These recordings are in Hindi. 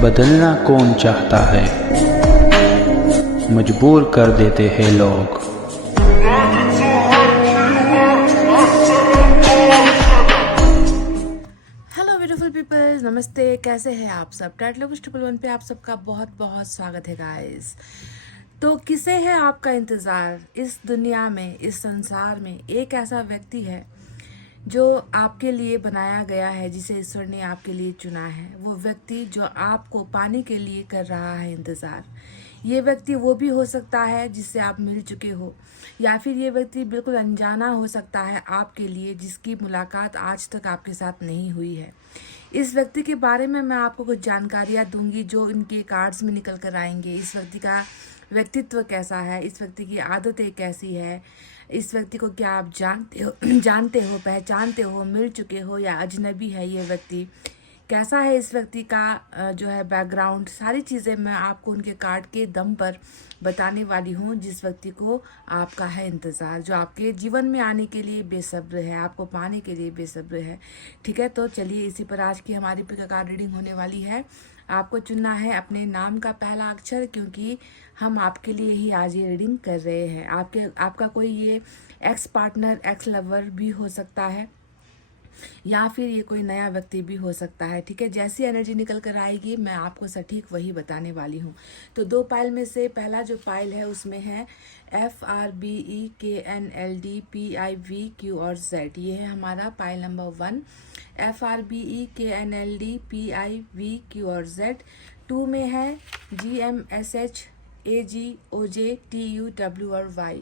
बदलना कौन चाहता है, मजबूर कर देते हैं लोग। हेलो ब्यूटीफुल पीपल्स, नमस्ते। कैसे हैं आप सब? टाइटल कुछ 111 पे आप सबका बहुत बहुत स्वागत है गाइस। तो किसे है आपका इंतज़ार? इस दुनिया में, इस संसार में एक ऐसा व्यक्ति है जो आपके लिए बनाया गया है, जिसे ईश्वर ने आपके लिए चुना है। वो व्यक्ति जो आपको पाने के लिए कर रहा है इंतज़ार। ये व्यक्ति वो भी हो सकता है जिससे आप मिल चुके हो, या फिर ये व्यक्ति बिल्कुल अनजाना हो सकता है आपके लिए, जिसकी मुलाकात आज तक आपके साथ नहीं हुई है। इस व्यक्ति के बारे में मैं आपको कुछ जानकारियाँ दूंगी जो इनके कार्ड्स में निकल कर आएंगे। इस व्यक्ति का व्यक्तित्व कैसा है, इस व्यक्ति की आदतें कैसी है, इस व्यक्ति को क्या आप जानते हो, पहचानते हो, मिल चुके हो या अजनबी है ये व्यक्ति, कैसा है इस व्यक्ति का जो है बैकग्राउंड, सारी चीज़ें मैं आपको उनके कार्ड के दम पर बताने वाली हूँ। जिस व्यक्ति को आपका है इंतज़ार, जो आपके जीवन में आने के लिए बेसब्र है, आपको पाने के लिए बेसब्र है। ठीक है, तो चलिए इसी पर आज की हमारी पिक कार्ड रीडिंग होने वाली है। आपको चुनना है अपने नाम का पहला अक्षर, क्योंकि हम आपके लिए ही आज ये रीडिंग कर रहे हैं। आपका कोई ये एक्स पार्टनर, एक्स लवर भी हो सकता है, या फिर ये कोई नया व्यक्ति भी हो सकता है। ठीक है, जैसी एनर्जी निकल कर आएगी मैं आपको सटीक वही बताने वाली हूँ। तो दो पाइल में से पहला जो पाइल है उसमें है FRBEKNLDPIVQ और Z। ये है हमारा पाइल नंबर 1, FRBEKNLDPIVQ और Z। 2 में है GMSHAGOJTUW और Y,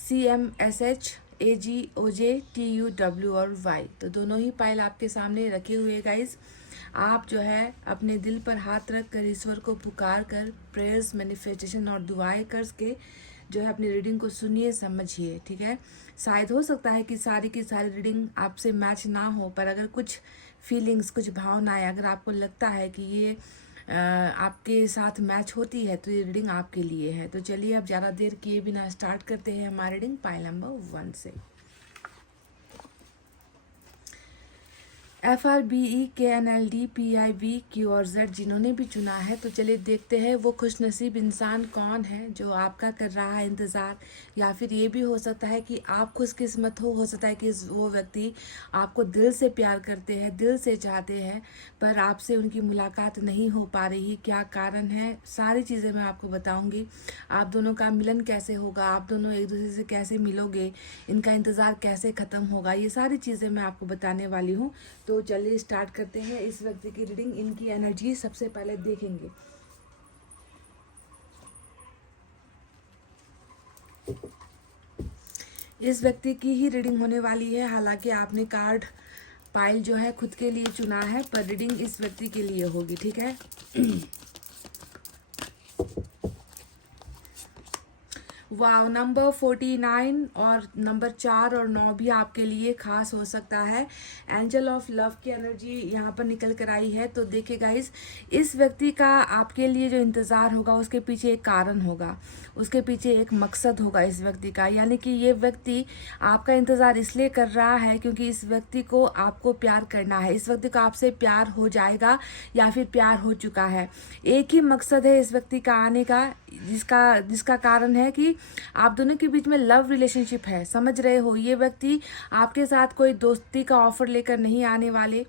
CMSHAGOJTUW और Y। तो दोनों ही पाइल आपके सामने रखे हुए गाइस। आप जो है अपने दिल पर हाथ रख कर, ईश्वर को पुकार कर, प्रेयर्स, मैनिफेस्टेशन और दुआएं करके जो है अपनी रीडिंग को सुनिए, समझिए। ठीक है, शायद हो सकता है कि सारी की सारी रीडिंग आपसे मैच ना हो, पर अगर कुछ फीलिंग्स, कुछ भावनाएं अगर आपको लगता है कि ये आपके साथ मैच होती है, तो ये रीडिंग आपके लिए है। तो चलिए अब ज़्यादा देर किए बिना स्टार्ट करते हैं हमारी रीडिंग पाइल नंबर 1 से। FRBEKNLDPIVQ और Z जिन्होंने भी चुना है, तो चलिए देखते हैं वो खुशनसीब इंसान कौन है जो आपका कर रहा है इंतज़ार। या फिर ये भी हो सकता है कि आप खुशकिस्मत हो सकता है कि वो व्यक्ति आपको दिल से प्यार करते हैं, दिल से चाहते हैं, पर आपसे उनकी मुलाकात नहीं हो पा रही। क्या कारण है, सारी चीज़ें मैं आपको बताऊंगी। आप दोनों का मिलन कैसे होगा, आप दोनों एक दूसरे से कैसे मिलोगे, इनका इंतज़ार कैसे ख़त्म होगा, ये सारी चीज़ें मैं आपको बताने वाली हूँ। तो चलिए स्टार्ट करते हैं इस व्यक्ति की रीडिंग। इनकी एनर्जी सबसे पहले देखेंगे। इस व्यक्ति की ही रीडिंग होने वाली है। हालांकि आपने कार्ड पाइल जो है खुद के लिए चुना है, पर रीडिंग इस व्यक्ति के लिए होगी। ठीक है, वाव, नंबर 49 और नंबर 4 और 9 भी आपके लिए खास हो सकता है। एंजल ऑफ लव की एनर्जी यहाँ पर निकल कर आई है। तो देखिए गाइस, इस व्यक्ति का आपके लिए जो इंतज़ार होगा उसके पीछे एक कारण होगा, उसके पीछे एक मकसद होगा इस व्यक्ति का। यानी कि ये व्यक्ति आपका इंतज़ार इसलिए कर रहा है क्योंकि इस व्यक्ति को आपको प्यार करना है। इस व्यक्ति को आपसे प्यार हो जाएगा या फिर प्यार हो चुका है। एक ही मकसद है इस व्यक्ति का आने का, जिसका कारण है कि आप दोनों के बीच में लव रिलेशनशिप है। समझ रहे हो, ये व्यक्ति आपके साथ कोई दोस्ती का ऑफर लेकर नहीं आने वाले।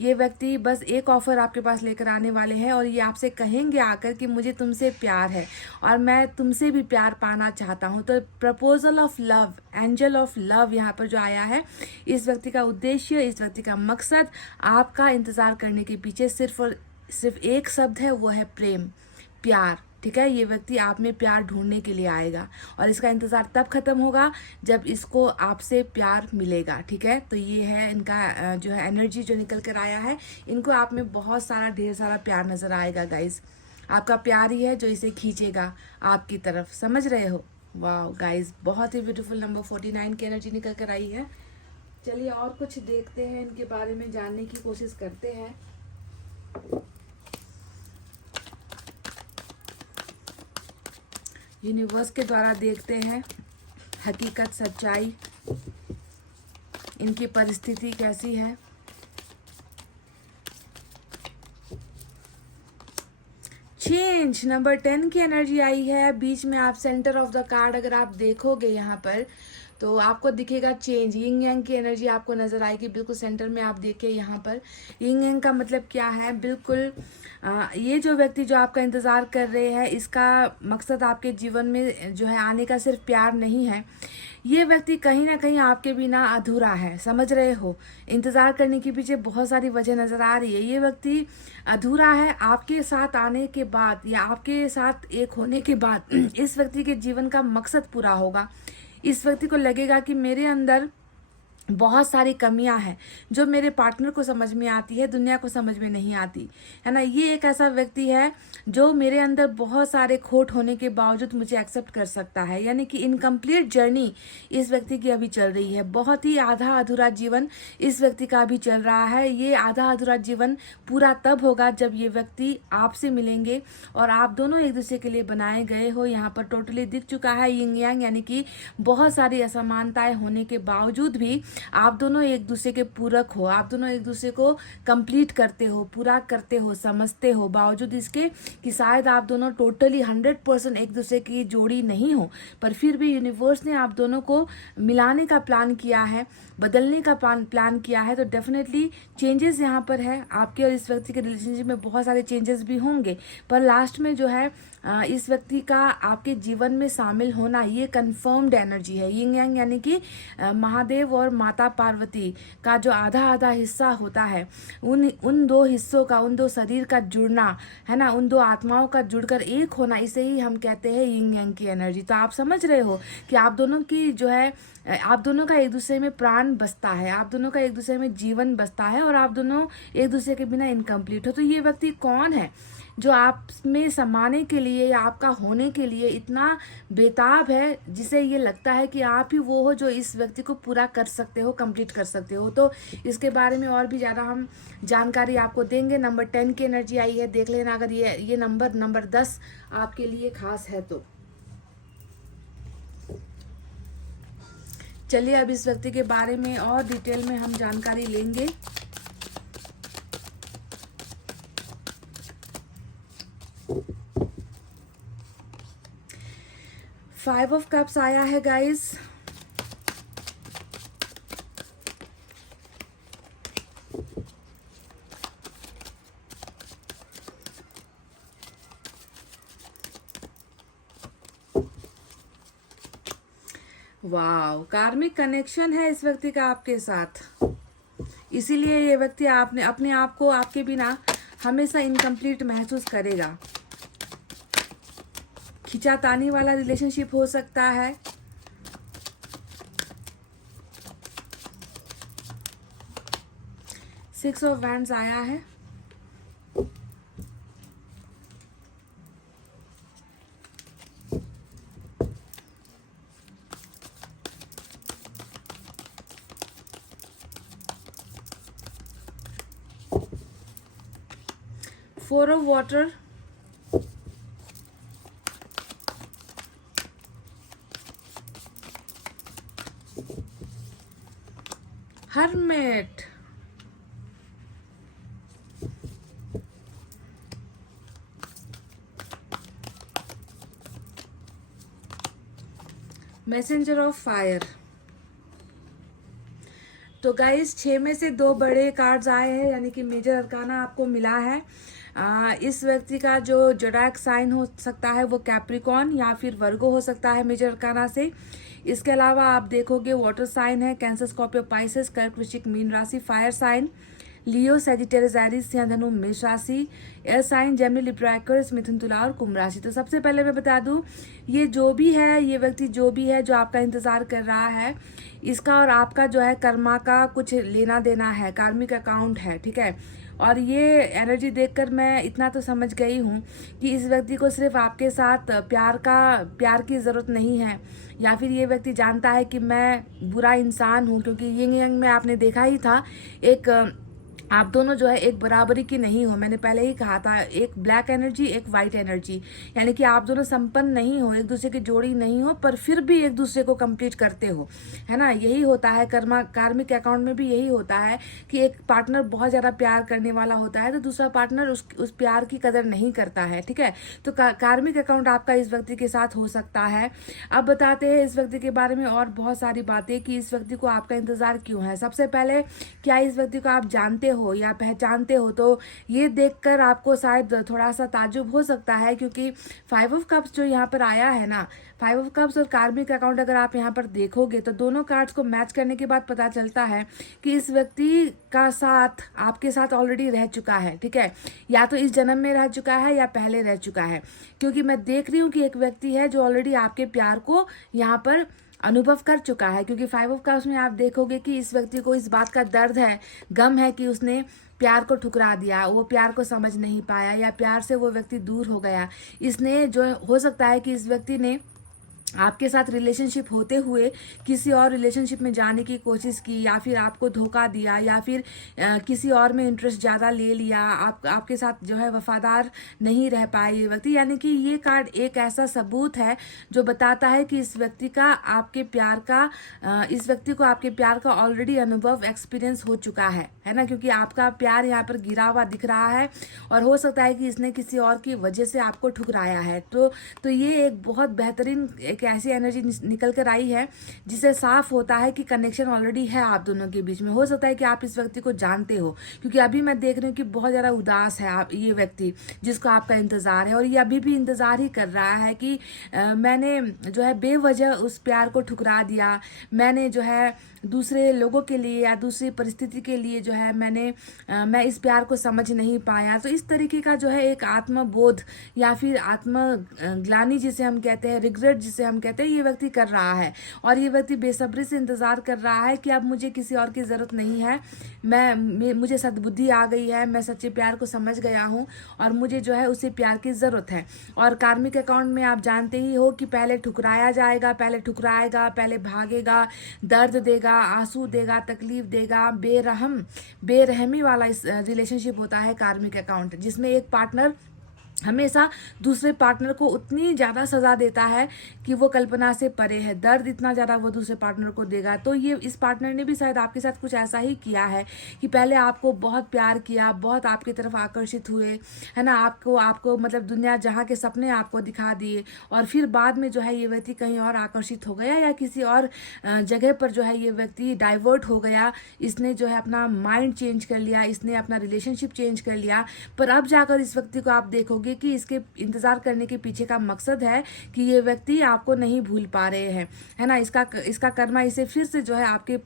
ये व्यक्ति बस एक ऑफर आपके पास लेकर आने वाले हैं और ये आपसे कहेंगे आकर कि मुझे तुमसे प्यार है और मैं तुमसे भी प्यार पाना चाहता हूँ। तो proposal of love, angel of love यहाँ पर जो आया है, इस व्यक्ति का उद्देश्य, इस व्यक्ति का मकसद आपका इंतजार करने के पीछे सिर्फ और सिर्फ एक शब्द है, वो है प्रेम, प्यार। ठीक है, ये व्यक्ति आप में प्यार ढूंढने के लिए आएगा और इसका इंतज़ार तब ख़त्म होगा जब इसको आपसे प्यार मिलेगा। ठीक है, तो ये है इनका जो है एनर्जी जो निकल कर आया है। इनको आप में बहुत सारा, ढेर सारा प्यार नज़र आएगा गाइस। आपका प्यार ही है जो इसे खींचेगा आपकी तरफ। समझ रहे हो? वाह गाइस, बहुत ही ब्यूटीफुल नंबर 49 की एनर्जी निकल कर आई है। चलिए और कुछ देखते हैं, इनके बारे में जानने की कोशिश करते हैं। यूनिवर्स के द्वारा देखते हैं हकीकत, सच्चाई, इनकी परिस्थिति कैसी है। चेंज नंबर 10 की एनर्जी आई है। बीच में आप सेंटर ऑफ द कार्ड अगर आप देखोगे यहाँ पर तो आपको दिखेगा चेंज। यिंग यांग की एनर्जी आपको नजर आएगी बिल्कुल सेंटर में। आप देखिए यहाँ पर यिंग यांग का मतलब क्या है, बिल्कुल ये जो व्यक्ति जो आपका इंतज़ार कर रहे हैं, इसका मकसद आपके जीवन में जो है आने का सिर्फ प्यार नहीं है। ये व्यक्ति कहीं ना कहीं आपके बिना अधूरा है, समझ रहे हो। इंतज़ार करने के पीछे बहुत सारी वजह नज़र आ रही है। ये व्यक्ति अधूरा है। आपके साथ आने के बाद या आपके साथ एक होने के बाद इस व्यक्ति के जीवन का मकसद पूरा होगा। इस व्यक्ति को लगेगा कि मेरे अंदर बहुत सारी कमियां हैं जो मेरे पार्टनर को समझ में आती है, दुनिया को समझ में नहीं आती है ना। ये एक ऐसा व्यक्ति है जो मेरे अंदर बहुत सारे खोट होने के बावजूद मुझे एक्सेप्ट कर सकता है। यानी कि इनकम्प्लीट जर्नी इस व्यक्ति की अभी चल रही है। बहुत ही आधा अधूरा जीवन इस व्यक्ति का अभी चल रहा है। ये आधा अधूरा जीवन पूरा तब होगा जब ये व्यक्ति आपसे मिलेंगे और आप दोनों एक दूसरे के लिए बनाए गए हो। यहाँ पर टोटली दिख चुका है यिंग यांग, यानी कि बहुत सारी असमानताएं होने के बावजूद भी आप दोनों एक दूसरे के पूरक हो। आप दोनों एक दूसरे को कंप्लीट करते हो, पूरा करते हो, समझते हो। बावजूद इसके कि शायद आप दोनों टोटली 100% एक दूसरे की जोड़ी नहीं हो, पर फिर भी यूनिवर्स ने आप दोनों को मिलाने का प्लान किया है, बदलने का प्लान किया है। तो डेफिनेटली चेंजेस यहाँ पर है। आपके और इस व्यक्ति के रिलेशनशिप में बहुत सारे चेंजेस भी होंगे, पर लास्ट में जो है इस व्यक्ति का आपके जीवन में शामिल होना ये कंफर्म्ड एनर्जी है। यिंग यांग यानी कि महादेव और माता पार्वती का जो आधा आधा हिस्सा होता है, उन दो हिस्सों का, उन दो शरीर का जुड़ना है ना, उन दो आत्माओं का जुड़कर एक होना, इसे ही हम कहते हैं यिंग यांग की एनर्जी। तो आप समझ रहे हो कि आप दोनों की जो है, आप दोनों का एक दूसरे में प्राण बसता है, आप दोनों का एक दूसरे में जीवन बसता है और आप दोनों एक दूसरे के बिना इनकम्प्लीट हो। तो ये व्यक्ति कौन है जो आप में समाने के लिए या आपका होने के लिए इतना बेताब है, जिसे ये लगता है कि आप ही वो हो जो इस व्यक्ति को पूरा कर सकते हो, कंप्लीट कर सकते हो। तो इसके बारे में और भी ज़्यादा हम जानकारी आपको देंगे। नंबर 10 की एनर्जी आई है, देख लेना अगर ये नंबर 10 आपके लिए खास है तो। चलिए अब इस व्यक्ति के बारे में और डिटेल में हम जानकारी लेंगे। फाइव ऑफ कप्स आया है गाइस। वाव, कार्मिक कनेक्शन है इस व्यक्ति का आपके साथ, इसीलिए ये व्यक्ति आपने अपने आप को आपके बिना हमेशा इनकम्प्लीट महसूस करेगा। खिंचातानी वाला रिलेशनशिप हो सकता है। सिक्स ऑफ वैंड्स आया है। Four of water, hermit, messenger of fire. तो गाइस 6 में से 2 बड़े कार्ड्स आए हैं, यानी कि मेजर अरकाना आपको मिला है। इस व्यक्ति का जो जोडाक साइन हो सकता है वो कैप्रिकॉन या फिर वर्गो हो सकता है मेजर अरकाना से। इसके अलावा आप देखोगे वाटर साइन है, कैंसर, स्कॉर्पियो, पाइसेस, कर्क, वृश्चिक, मीन राशि। Fire sign Leo, Sagittarius, Aries, सिंह, धनु, मेष राशि। Air sign Gemini, Libra, Aquarius, मिथुन, तुला और कुंभ राशि। तो सबसे पहले मैं बता दूं, ये जो भी है, ये व्यक्ति जो भी है जो आपका इंतजार कर रहा है, इसका और आपका जो है कर्मा का कुछ लेना देना है, कार्मिक अकाउंट है, ठीक है। और ये एनर्जी देखकर मैं इतना तो समझ गई हूँ कि इस व्यक्ति को सिर्फ आपके साथ प्यार की ज़रूरत नहीं है, या फिर ये व्यक्ति जानता है कि मैं बुरा इंसान हूँ, क्योंकि यिंग यांग में आपने देखा ही था एक आप दोनों जो है एक बराबरी की नहीं हो। मैंने पहले ही कहा था, एक ब्लैक एनर्जी एक वाइट एनर्जी, यानी कि आप दोनों संपन्न नहीं हो, एक दूसरे की जोड़ी नहीं हो, पर फिर भी एक दूसरे को कंप्लीट करते हो, है ना। यही होता है कार्मिक अकाउंट में भी यही होता है कि एक पार्टनर बहुत ज़्यादा प्यार करने वाला होता है तो दूसरा पार्टनर उस प्यार की कदर नहीं करता है, ठीक है। तो कार्मिक अकाउंट आपका इस व्यक्ति के साथ हो सकता है। अब बताते हैं इस व्यक्ति के बारे में और बहुत सारी बातें कि इस व्यक्ति को आपका इंतजार क्यों है। सबसे पहले, क्या इस व्यक्ति को आप जानते हो या पहचानते हो? तो ये देखकर आपको शायद थोड़ा सा ताज्जुब हो सकता है, क्योंकि 5 ऑफ कप्स जो यहाँ पर आया है ना, 5 ऑफ कप्स और कार्मिक अकाउंट अगर आप यहाँ पर देखोगे तो दोनों कार्ड्स को मैच करने के बाद पता चलता है कि इस व्यक्ति का साथ आपके साथ ऑलरेडी रह चुका है, ठीक है। या तो इस जन्म में रह चुका है या पहले रह चुका है, क्योंकि मैं देख रही हूँ कि एक व्यक्ति है जो ऑलरेडी आपके प्यार को यहाँ पर अनुभव कर चुका है। क्योंकि 5 ऑफ कप्स में आप देखोगे कि इस व्यक्ति को इस बात का दर्द है, गम है कि उसने प्यार को ठुकरा दिया, वो प्यार को समझ नहीं पाया या प्यार से वो व्यक्ति दूर हो गया। इसने जो हो सकता है कि इस व्यक्ति ने आपके साथ रिलेशनशिप होते हुए किसी और रिलेशनशिप में जाने की कोशिश की, या फिर आपको धोखा दिया, या फिर किसी और में इंटरेस्ट ज़्यादा ले लिया, आपके साथ जो है वफादार नहीं रह पाए ये व्यक्ति। यानी कि ये कार्ड एक ऐसा सबूत है जो बताता है कि इस व्यक्ति का आपके प्यार का इस व्यक्ति को आपके प्यार का ऑलरेडी अनुभव एक्सपीरियंस हो चुका है ना। क्योंकि आपका प्यार यहाँ पर गिरा हुआ दिख रहा है और हो सकता है कि इसने किसी और की वजह से आपको ठुकराया है। तो ये एक बहुत बेहतरीन एक ऐसी एनर्जी निकल कर आई है जिससे साफ होता है कि कनेक्शन ऑलरेडी है आप दोनों के बीच में। हो सकता है कि आप इस व्यक्ति को जानते हो, क्योंकि अभी मैं देख रही हूँ कि बहुत ज़्यादा उदास है आप ये व्यक्ति जिसको आपका इंतज़ार है, और ये अभी भी इंतज़ार ही कर रहा है कि मैंने जो है बेवजह उस प्यार को ठुकरा दिया, मैंने जो है दूसरे लोगों के लिए या दूसरी परिस्थिति के लिए जो है मैं इस प्यार को समझ नहीं पाया। तो इस तरीके का जो है एक आत्मबोध या फिर आत्मग्लानि जिसे हम कहते हैं, रिग्रेट जिसे हम कहते हैं, ये व्यक्ति कर रहा है। और ये व्यक्ति बेसब्री से इंतज़ार कर रहा है कि अब मुझे किसी और की ज़रूरत नहीं है, मुझे सद्बुद्धि आ गई है, मैं सच्चे प्यार को समझ गया हूँ और मुझे जो है उसी प्यार की ज़रूरत है। और कार्मिक अकाउंट में आप जानते ही हो कि पहले ठुकराया जाएगा, पहले ठुकराएगा, पहले भागेगा, दर्द देगा, आंसू देगा, तकलीफ देगा, बेरहमी वाला इस रिलेशनशिप होता है कार्मिक अकाउंट, जिसमें एक पार्टनर हमेशा दूसरे पार्टनर को उतनी ज़्यादा सज़ा देता है कि वो कल्पना से परे है। दर्द इतना ज़्यादा वो दूसरे पार्टनर को देगा। तो ये इस पार्टनर ने भी शायद आपके साथ कुछ ऐसा ही किया है कि पहले आपको बहुत प्यार किया, बहुत आपकी तरफ आकर्षित हुए, है ना, आपको मतलब दुनिया जहाँ के सपने आपको दिखा दिए, और फिर बाद में जो है ये व्यक्ति कहीं और आकर्षित हो गया या किसी और जगह पर जो है ये व्यक्ति डाइवर्ट हो गया। इसने जो है अपना माइंड चेंज कर लिया, इसने अपना रिलेशनशिप चेंज कर लिया। पर अब जाकर इस व्यक्ति को आप देखोगे कि इसके इंतजार करने के पीछे का मकसद है कि ये व्यक्ति आपको नहीं भूल पा रहे हैं, है ना। इसका कर्मा इसे फिर से जो है आपकी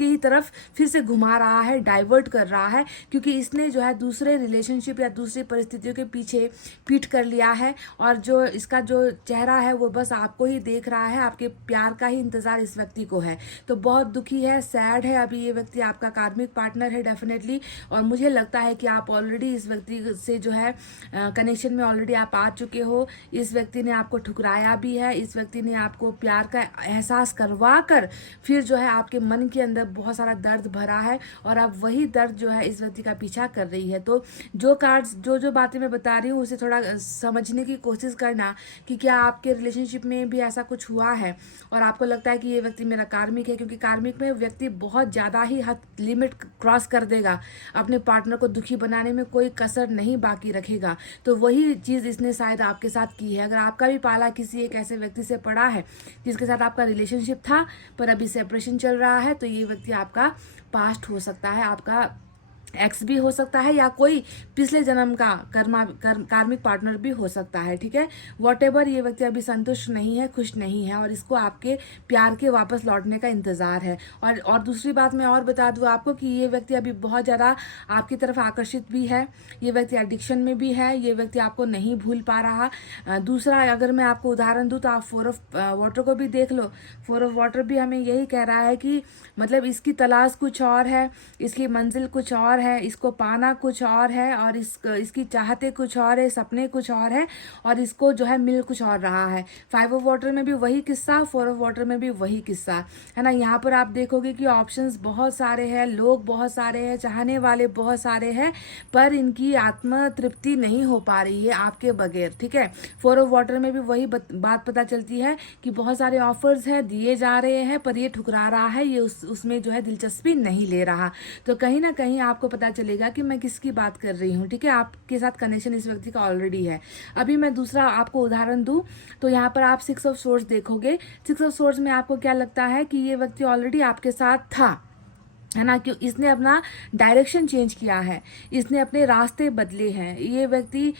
ही तरफ फिर से घुमा रहा है, डाइवर्ट कर रहा है, क्योंकि इसने जो है दूसरे रिलेशनशिप या दूसरी परिस्थितियों के पीछे पीठ कर लिया है। और जो इसका जो चेहरा है वो बस आपको ही देख रहा है, आपके प्यार का ही इंतज़ार इस व्यक्ति को है। तो बहुत दुखी है, सैड है अभी ये व्यक्ति, आपका कार्मिक पार्टनर है डेफिनेटली। और मुझे लगता है कि आप ऑलरेडी इस व्यक्ति से जो है कनेक्शन में ऑलरेडी आप आ चुके हो। इस व्यक्ति ने आपको ठुकराया भी है, इस व्यक्ति ने आपको प्यार का एहसास करवा कर फिर जो है आपके मन के अंदर बहुत सारा दर्द भरा है, और अब वही दर्द जो है इस व्यक्ति का पीछा कर रही है। तो जो कार्ड्स जो बातें मैं बता रही हूँ उसे थोड़ा समझने की कोशिश करना कि क्या आपके रिलेशनशिप में भी ऐसा कुछ हुआ है और आपको लगता है कि ये व्यक्ति मेरा कार्मिक है। क्योंकि कार्मिक में व्यक्ति बहुत ज़्यादा ही हद लिमिट क्रॉस कर देगा, अपने पार्टनर को दुखी बनाने में कोई कसर नहीं बाकी रखेगा। तो वही चीज़ इसने शायद आपके साथ की है। अगर आपका भी पाला किसी एक ऐसे व्यक्ति से पड़ा है जिसके साथ आपका रिलेशनशिप था पर अभी सेपरेशन चल रहा है, तो ये व्यक्ति आपका पास्ट हो सकता है, आपका एक्स भी हो सकता है, या कोई पिछले जन्म का कार्मिक पार्टनर भी हो सकता है, ठीक है। वॉटेवर, ये व्यक्ति अभी संतुष्ट नहीं है, खुश नहीं है, और इसको आपके प्यार के वापस लौटने का इंतज़ार है। और दूसरी बात मैं और बता दूँ आपको कि ये व्यक्ति अभी बहुत ज़्यादा आपकी तरफ आकर्षित भी है, ये व्यक्ति एडिक्शन में भी है, ये व्यक्ति आपको नहीं भूल पा रहा। दूसरा, अगर मैं आपको उदाहरण दूँ तो आप 4 ऑफ वाटर को भी देख लो। 4 ऑफ वाटर भी हमें यही कह रहा है कि मतलब इसकी तलाश कुछ और है, इसकी मंजिल कुछ और है, इसको पाना कुछ और है, और इसकी चाहते कुछ और है, सपने कुछ और है, और इसको जो है मिल कुछ और रहा है। 5 ऑफ वाटर में भी वही किस्सा, 4 ऑफ वाटर में भी वही किस्सा है ना। यहाँ पर आप देखोगे कि ऑप्शंस बहुत सारे हैं, लोग बहुत सारे हैं, चाहने वाले बहुत सारे हैं, पर इनकी आत्म तृप्ति नहीं हो पा रही है आपके बगैर, ठीक है। 4 ऑफ वाटर में भी वही बात पता चलती है कि बहुत सारे ऑफर्स है, दिए जा रहे हैं, पर ये ठुकरा रहा है, ये उसमें जो है दिलचस्पी नहीं ले रहा। तो कहीं ना कहीं आपको पता चलेगा कि मैं किसकी बात कर रही हूँ, ठीक है। आपके साथ कनेक्शन इस व्यक्ति का ऑलरेडी है। अभी मैं दूसरा आपको उदाहरण दूं तो यहाँ पर आप 6 ऑफ सोर्स देखोगे। 6 ऑफ सोर्स में आपको क्या लगता है कि ये व्यक्ति ऑलरेडी आपके साथ था, है ना। क्यों? इसने अपना डायरेक्शन चेंज किया है, इसने अपने रास्ते बदले हैं। ये व्यक्ति,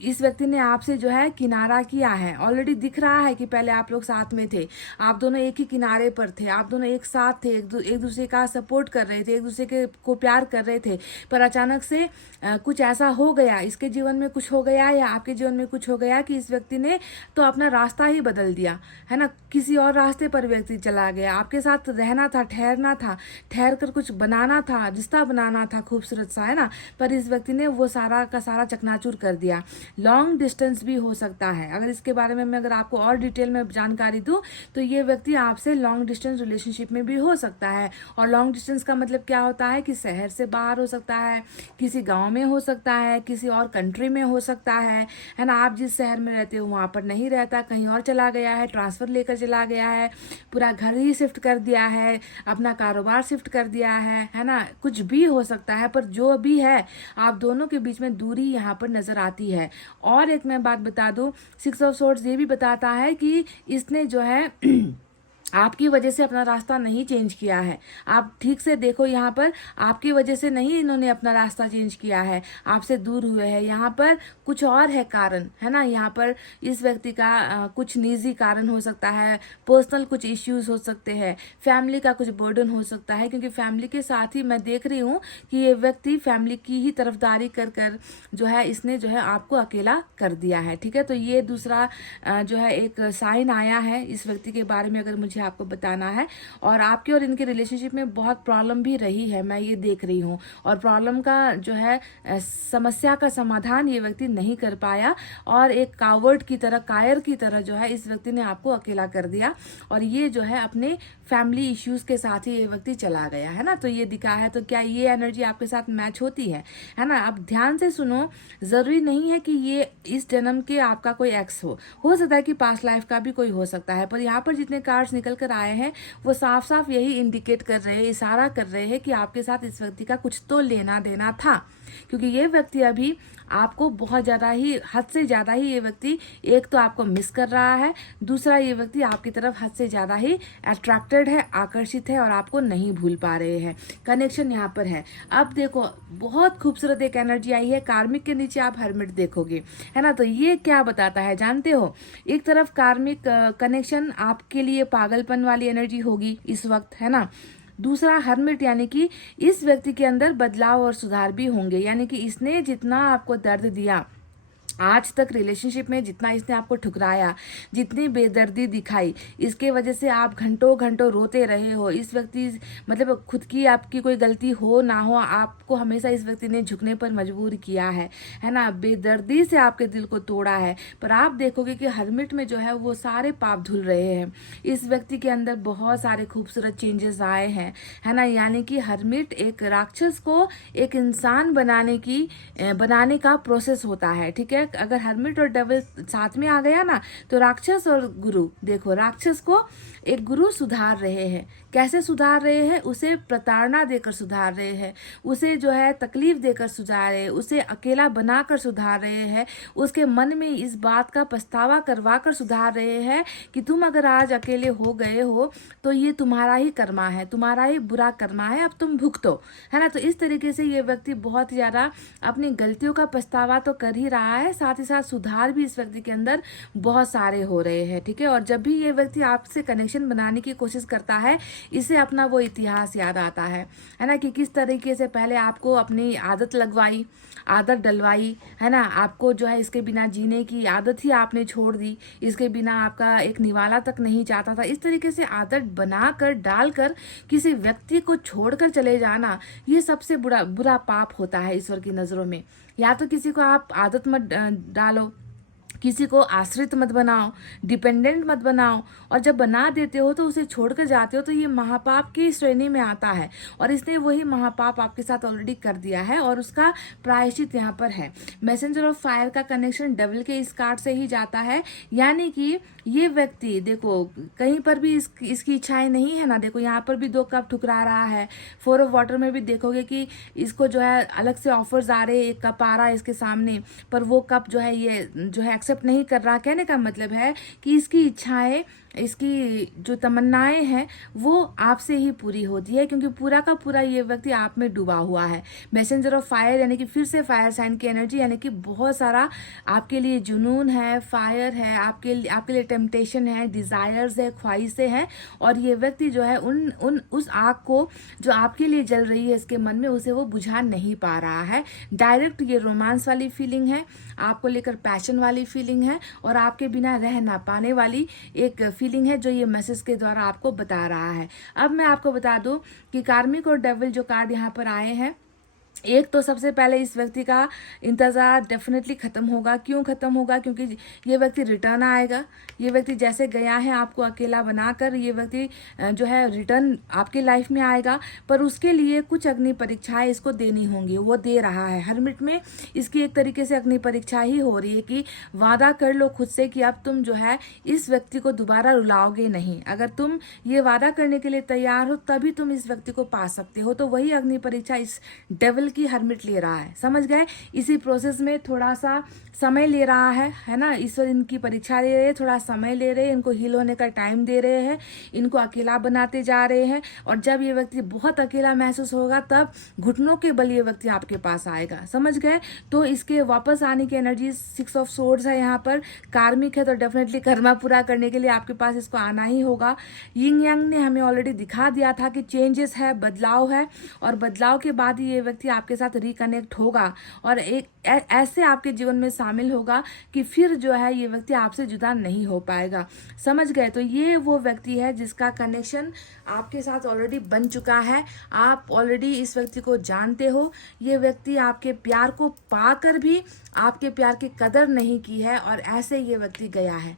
इस व्यक्ति ने आपसे जो है किनारा किया है। ऑलरेडी दिख रहा है कि पहले आप लोग साथ में थे, आप दोनों एक ही किनारे पर थे, आप दोनों एक साथ थे, एक दूसरे का सपोर्ट कर रहे थे, एक दूसरे को प्यार कर रहे थे। पर अचानक से कुछ ऐसा हो गया, इसके जीवन में कुछ हो गया या आपके जीवन में कुछ हो गया कि इस व्यक्ति ने तो अपना रास्ता ही बदल दिया, है ना। किसी और रास्ते पर व्यक्ति चला गया। आपके साथ रहना था, ठहरना था, ठहर कुछ बनाना था, रिश्ता बनाना था खूबसूरत सा, है ना। पर इस व्यक्ति ने वो सारा का सारा चकनाचूर कर दिया। लॉन्ग डिस्टेंस भी हो सकता है। अगर इसके बारे में मैं अगर आपको और डिटेल में जानकारी दूं तो ये व्यक्ति आपसे लॉन्ग डिस्टेंस रिलेशनशिप में भी हो सकता है। और लॉन्ग डिस्टेंस का मतलब क्या होता है कि शहर से बाहर हो सकता है, किसी गाँव में हो सकता है, किसी और कंट्री में हो सकता है ना। आप जिस शहर में रहते हो वहाँ पर नहीं रहता, कहीं और चला गया है, ट्रांसफर लेकर चला गया है, पूरा घर ही शिफ्ट कर दिया है, अपना कारोबार शिफ्ट कर दिया है ना। कुछ भी हो सकता है, पर जो भी है आप दोनों के बीच में दूरी यहाँ पर नजर आती है। और एक मैं बात बता दूं, 6 ऑफ सोर्ड्स ये भी बताता है कि इसने जो है आपकी वजह से अपना रास्ता नहीं चेंज किया है। आप ठीक से देखो, यहाँ पर आपकी वजह से नहीं इन्होंने अपना रास्ता चेंज किया है, आपसे दूर हुए हैं। यहाँ पर कुछ और है कारण, है ना। यहाँ पर इस व्यक्ति का कुछ निजी कारण हो सकता है, पर्सनल कुछ इश्यूज हो सकते हैं, फैमिली का कुछ बर्डन हो सकता है। क्योंकि फैमिली के साथ ही मैं देख रही हूँ कि ये व्यक्ति फैमिली की ही तरफदारी कर कर जो है इसने जो है आपको अकेला कर दिया है, ठीक है। तो ये दूसरा जो है एक साइन आया है इस व्यक्ति के बारे में, अगर मुझे आपको बताना है। और आपके और इनके रिलेशनशिप में बहुत प्रॉब्लम भी रही है, मैं ये देख रही हूँ। और प्रॉब्लम का जो है समस्या का समाधान ये व्यक्ति नहीं कर पाया, और एक कावर्ड की तरह, कायर की तरह जो है इस व्यक्ति ने आपको अकेला कर दिया। और ये जो है अपने फैमिली इश्यूज के साथ ही ये व्यक्ति चला गया, है ना। तो ये दिखा है। तो क्या ये एनर्जी आपके साथ मैच होती है ना। अब ध्यान से सुनो, जरूरी नहीं है कि ये इस जन्म के आपका कोई एक्स हो सकता है कि पास्ट लाइफ का भी कोई हो सकता है। पर यहाँ पर जितने कार्ड्स निकल कर आए हैं वो साफ साफ यही इंडिकेट कर रहे हैं, इशारा कर रहे हैं कि आपके साथ इस व्यक्ति का कुछ तो लेना देना था। क्योंकि ये व्यक्ति अभी आपको बहुत ज़्यादा ही, हद से ज़्यादा ही ये व्यक्ति एक तो आपको मिस कर रहा है, दूसरा ये व्यक्ति आपकी तरफ हद से ज़्यादा ही अट्रैक्टेड है, आकर्षित है, और आपको नहीं भूल पा रहे हैं। कनेक्शन यहाँ पर है। अब देखो, बहुत खूबसूरत एक एनर्जी आई है। कार्मिक के नीचे आप हर्मिट देखोगे, है ना। तो ये क्या बताता है जानते हो? एक तरफ कार्मिक कनेक्शन आपके लिए पागलपन वाली एनर्जी होगी इस वक्त, है ना। दूसरा हर्मिट, यानी कि इस व्यक्ति के अंदर बदलाव और सुधार भी होंगे। यानी कि इसने जितना आपको दर्द दिया आज तक रिलेशनशिप में, जितना इसने आपको ठुकराया, जितनी बेदर्दी दिखाई, इसके वजह से आप घंटों घंटों रोते रहे हो। इस व्यक्ति, मतलब खुद की आपकी कोई गलती हो ना हो, आपको हमेशा इस व्यक्ति ने झुकने पर मजबूर किया है ना। बेदर्दी से आपके दिल को तोड़ा है। पर आप देखोगे कि हर्मिट में जो है वो सारे पाप धुल रहे हैं। इस व्यक्ति के अंदर बहुत सारे खूबसूरत चेंजेस आए हैं, है ना। यानी कि हर्मिट एक राक्षस को एक इंसान बनाने का प्रोसेस होता है, ठीक है। अगर हर्मिट और डेविल साथ में आ गया ना, तो राक्षस और गुरु, देखो राक्षस को एक गुरु सुधार रहे हैं। कैसे सुधार रहे हैं? उसे प्रताड़ना देकर सुधार रहे हैं, उसे जो है तकलीफ देकर सुधार रहे हैं, उसे अकेला बनाकर सुधार रहे हैं, उसके मन में इस बात का पछतावा करवा कर सुधार रहे हैं कि तुम अगर आज अकेले हो गए हो तो ये तुम्हारा ही कर्मा है, तुम्हारा ही बुरा कर्मा है, अब तुम भुगतो, है ना। तो इस तरीके से ये व्यक्ति बहुत ज़्यादा अपनी गलतियों का पछतावा तो कर ही रहा है, साथ ही साथ सुधार भी इस व्यक्ति के अंदर बहुत सारे हो रहे हैं, ठीक है। और जब भी ये व्यक्ति आपसे कनेक्शन बनाने की कोशिश करता है, इसे अपना वो इतिहास याद आता है ना, कि किस तरीके से पहले आपको अपनी आदत लगवाई, आदत डलवाई, है ना, आपको जो है इसके बिना जीने की आदत ही आपने छोड़ दी, इसके बिना आपका एक निवाला तक नहीं चाहता था। इस तरीके से आदत बनाकर डालकर किसी व्यक्ति को छोड़कर चले जाना, ये सबसे बुरा पाप होता है ईश्वर की नज़रों में। या तो किसी को आप आदत मत डालो, किसी को आश्रित मत बनाओ, डिपेंडेंट मत बनाओ, और जब बना देते हो तो उसे छोड़कर जाते हो तो ये महापाप की श्रेणी में आता है। और इसने वही महापाप आपके साथ ऑलरेडी कर दिया है और उसका प्रायश्चित यहाँ पर है। मैसेंजर ऑफ फायर का कनेक्शन डेविल के इस कार्ड से ही जाता है, यानी कि ये व्यक्ति देखो कहीं पर भी इसकी इच्छाएं नहीं है ना। देखो यहाँ पर भी 2 कप ठुकरा रहा है। 4 ऑफ वाटर में भी देखोगे कि इसको जो है अलग से ऑफर्स आ रहे, 1 कप आ रहा है इसके सामने, पर वो कप जो है ये जो है एक्सेप्ट नहीं कर रहा। कहने का मतलब है कि इसकी इच्छाएं, इसकी जो तमन्नाएं हैं वो आपसे ही पूरी होती है, क्योंकि पूरा का पूरा ये व्यक्ति आप में डूबा हुआ है। मैसेंजर ऑफ फायर यानी कि फिर से फायर साइन की एनर्जी, यानी कि बहुत सारा आपके लिए जुनून है, फायर है, आपके लिए टेम्पटेशन है, डिजायर्स है, ख्वाहिशें हैं, और ये व्यक्ति जो है उस आग को जो आपके लिए जल रही है इसके मन में, उसे वो बुझा नहीं पा रहा है। डायरेक्ट ये रोमांस वाली फीलिंग है, आपको लेकर पैशन वाली फीलिंग है, और आपके बिना रह ना पाने वाली एक फीलिंग है जो ये मैसेज के द्वारा आपको बता रहा है। अब मैं आपको बता दूं कि कार्मिक और डेविल जो कार्ड यहाँ पर आए हैं, एक तो सबसे पहले इस व्यक्ति का इंतज़ार डेफिनेटली ख़त्म होगा। क्यों ख़त्म होगा? क्योंकि ये व्यक्ति रिटर्न आएगा। ये व्यक्ति जैसे गया है आपको अकेला बनाकर, ये व्यक्ति जो है रिटर्न आपकी लाइफ में आएगा, पर उसके लिए कुछ अग्नि परीक्षाएं इसको देनी होंगी। वो दे रहा है। हरमिट में इसकी एक तरीके से अग्नि परीक्षा ही हो रही है कि वादा कर लो खुद से कि अब तुम जो है इस व्यक्ति को दोबारा रुलाओगे नहीं। अगर तुम ये वादा करने के लिए तैयार हो तभी तुम इस व्यक्ति को पा सकते हो। तो वही अग्नि परीक्षा इस डेविल की हरमिट ले रहा है, समझ गए। इसी प्रोसेस में थोड़ा सा समय ले रहा है ना। ईश्वर इनकी परीक्षा ले रहे हैं, थोड़ा समय ले रहे हैं, इनको हील होने का टाइम दे रहे हैं, इनको अकेला बनाते जा रहे हैं। और जब ये व्यक्ति बहुत अकेला महसूस होगा तब घुटनों के बल ये व्यक्ति आपके पास आएगा, समझ गए। तो इसके वापस आने की एनर्जी 6 ऑफ सोर्ड्स है यहाँ पर। कार्मिक है तो डेफिनेटली कर्मा पूरा करने के लिए आपके पास इसको आना ही होगा। यिंग यांग ने हमें ऑलरेडी दिखा दिया था कि चेंजेस है, बदलाव है, और बदलाव के बाद ही ये व्यक्ति आपके साथ रिकनेक्ट होगा और एक ऐसे आपके जीवन में शामिल होगा कि फिर जो है ये व्यक्ति आपसे जुदा नहीं हो पाएगा, समझ गए। तो ये वो व्यक्ति है जिसका कनेक्शन आपके साथ ऑलरेडी बन चुका है। आप ऑलरेडी इस व्यक्ति को जानते हो। ये व्यक्ति आपके प्यार को पाकर भी आपके प्यार की कदर नहीं की है और ऐसे ये व्यक्ति गया है,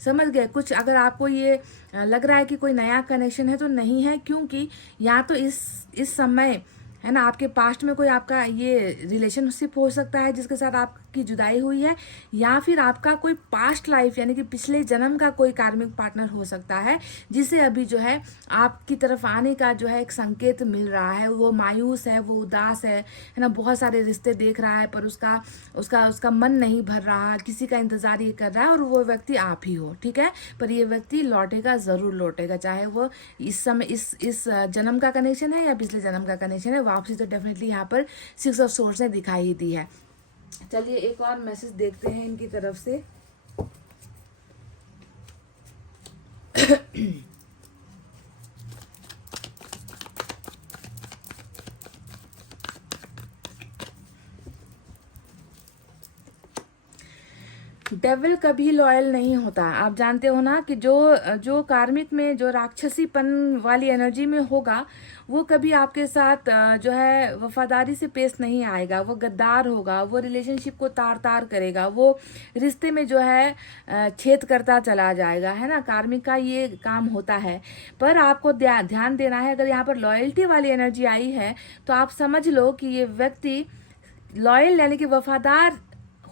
समझ गए। कुछ अगर आपको ये लग रहा है कि कोई नया कनेक्शन है तो नहीं है, क्योंकि या तो इस समय है ना आपके पास्ट में कोई आपका ये रिलेशनशिप हो सकता है जिसके साथ आपकी जुदाई हुई है, या फिर आपका कोई पास्ट लाइफ यानी कि पिछले जन्म का कोई कार्मिक पार्टनर हो सकता है जिसे अभी जो है आपकी तरफ आने का जो है एक संकेत मिल रहा है। वो मायूस है, वो उदास है ना, बहुत सारे रिश्ते देख रहा है पर उसका मन नहीं भर रहा, किसी का इंतजार ये कर रहा है और वो व्यक्ति आप ही हो, ठीक है। पर ये व्यक्ति लौटेगा, ज़रूर लौटेगा, चाहे वो इस समय इस जन्म का कनेक्शन है या पिछले जन्म का कनेक्शन है। वापसी तो डेफिनेटली यहाँ पर 6 ऑफ सोर्ड्स ने दिखाई ही दी है। चलिए एक और मैसेज देखते हैं इनकी तरफ से। डेविल कभी लॉयल नहीं होता। आप जानते हो ना कि जो कार्मिक में जो राक्षसीपन वाली एनर्जी में होगा वो कभी आपके साथ जो है वफादारी से पेश नहीं आएगा। वो गद्दार होगा, वो रिलेशनशिप को तार करेगा, वो रिश्ते में जो है छेद करता चला जाएगा, है ना। कार्मिक का ये काम होता है। पर आपको ध्यान देना है, अगर यहाँ पर लॉयल्टी वाली एनर्जी आई है तो आप समझ लो कि ये व्यक्ति लॉयल यानी कि वफादार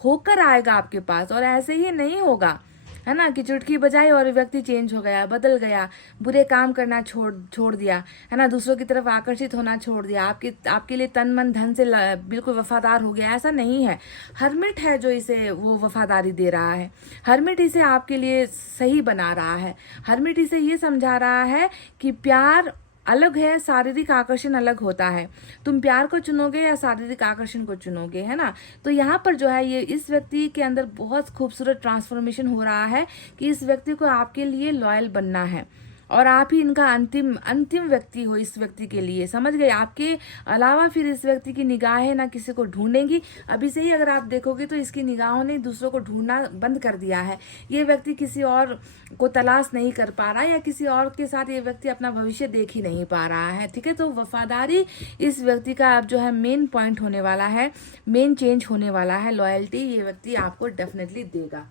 होकर आएगा आपके पास, और ऐसे ही नहीं होगा, है ना, कि चुटकी बजाई और व्यक्ति चेंज हो गया, बदल गया, बुरे काम करना छोड़ दिया, है ना, दूसरों की तरफ आकर्षित होना छोड़ दिया, आपके लिए तन मन धन से बिल्कुल वफादार हो गया। ऐसा नहीं है। हरमिट है जो इसे वो वफादारी दे रहा है। हरमिट इसे आपके लिए सही बना रहा है। हरमिट इसे ये समझा रहा है कि प्यार अलग है, शारीरिक आकर्षण अलग होता है। तुम प्यार को चुनोगे या शारीरिक आकर्षण को चुनोगे, है ना। तो यहाँ पर जो है ये इस व्यक्ति के अंदर बहुत खूबसूरत ट्रांसफॉर्मेशन हो रहा है कि इस व्यक्ति को आपके लिए लॉयल बनना है और आप ही इनका अंतिम अंतिम व्यक्ति हो इस व्यक्ति के लिए, समझ गए। आपके अलावा फिर इस व्यक्ति की निगाहें ना किसी को ढूंढेंगी। अभी से ही अगर आप देखोगे तो इसकी निगाहों ने दूसरों को ढूंढना बंद कर दिया है। ये व्यक्ति किसी और को तलाश नहीं कर पा रहा या किसी और के साथ ये व्यक्ति अपना भविष्य देख ही नहीं पा रहा है, ठीक है। तो वफादारी इस व्यक्ति का अब जो है मेन पॉइंट होने वाला है, मेन चेंज होने वाला है। लॉयल्टी ये व्यक्ति आपको डेफिनेटली देगा।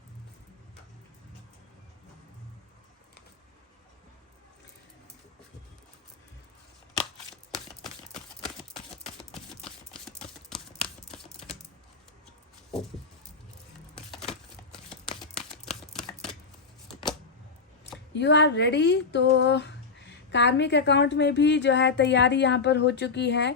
You are ready. तो कार्मिक अकाउंट में भी जो है तैयारी यहाँ पर हो चुकी है।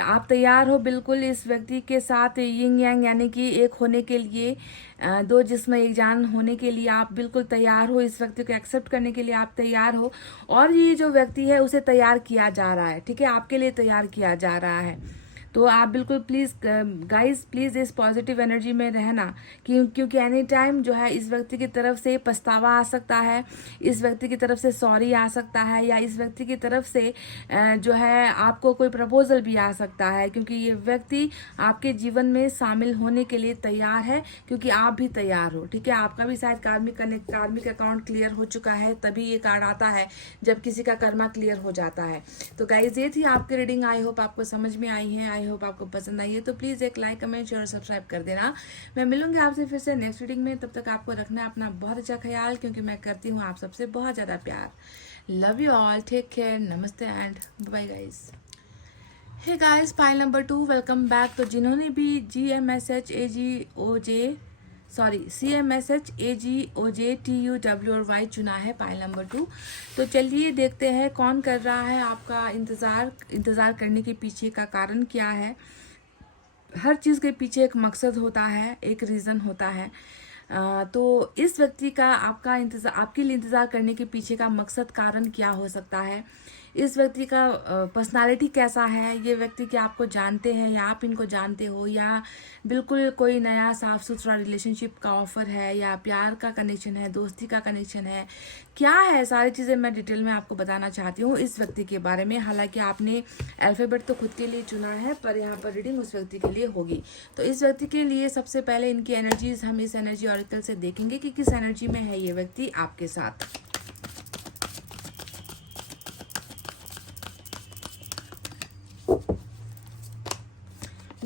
आप तैयार हो बिल्कुल इस व्यक्ति के साथ यिंग यांग यानी कि एक होने के लिए, दो जिस्म एक जान होने के लिए आप बिल्कुल तैयार हो। इस व्यक्ति को एक्सेप्ट करने के लिए आप तैयार हो और ये जो व्यक्ति है उसे तैयार किया जा रहा है, ठीक है, आपके लिए तैयार किया जा रहा है। तो आप बिल्कुल प्लीज़ गाइस प्लीज़ इस पॉजिटिव एनर्जी में रहना, क्योंकि एनी टाइम जो है इस व्यक्ति की तरफ से पछतावा आ सकता है, इस व्यक्ति की तरफ से सॉरी आ सकता है, या इस व्यक्ति की तरफ से जो है आपको कोई प्रपोजल भी आ सकता है, क्योंकि ये व्यक्ति आपके जीवन में शामिल होने के लिए तैयार है, क्योंकि आप भी तैयार हो, ठीक है। आपका भी शायद कार्मिक अकाउंट क्लियर हो चुका है, तभी ये कार्ड आता है जब किसी का कर्मा क्लियर हो जाता है। तो गाइज ये थी आपकी रीडिंग। आई होप आपको समझ में आई है, आई होप आपको पसंद आई है। तो प्लीज़ एक लाइक, कमेंट, शेयर और सब्सक्राइब कर देना। मैं मिलूंगी आपसे फिर से नेक्स्ट रीडिंग में। तब तक आपको रखना है अपना बहुत अच्छा ख्याल, क्योंकि मैं करती हूँ आप सबसे बहुत ज़्यादा प्यार। Love you all, take care, नमस्ते and bye guys. Hey guys, pile number 2, welcome back. तो जिन्होंने भी CMSHAGOJ चुना है पाइल नंबर 2, तो चलिए देखते हैं कौन कर रहा है आपका इंतज़ार करने के पीछे का कारण क्या है। हर चीज़ के पीछे एक मकसद होता है, एक रीज़न होता है। तो इस व्यक्ति का आपके लिए इंतज़ार करने के पीछे का मकसद, कारण क्या हो सकता है। इस व्यक्ति का पर्सनालिटी कैसा है, ये व्यक्ति क्या आपको जानते हैं या आप इनको जानते हो, या बिल्कुल कोई नया साफ सुथरा रिलेशनशिप का ऑफर है, या प्यार का कनेक्शन है, दोस्ती का कनेक्शन है, क्या है, सारी चीज़ें मैं डिटेल में आपको बताना चाहती हूँ इस व्यक्ति के बारे में। हालांकि आपने अल्फ़ाबेट तो खुद के लिए चुना है, पर यहाँ पर रीडिंग उस व्यक्ति के लिए होगी। तो इस व्यक्ति के लिए सबसे पहले इनकी एनर्जीज हम इस एनर्जी ऑरिकल से देखेंगे कि किस एनर्जी में है ये व्यक्ति आपके साथ।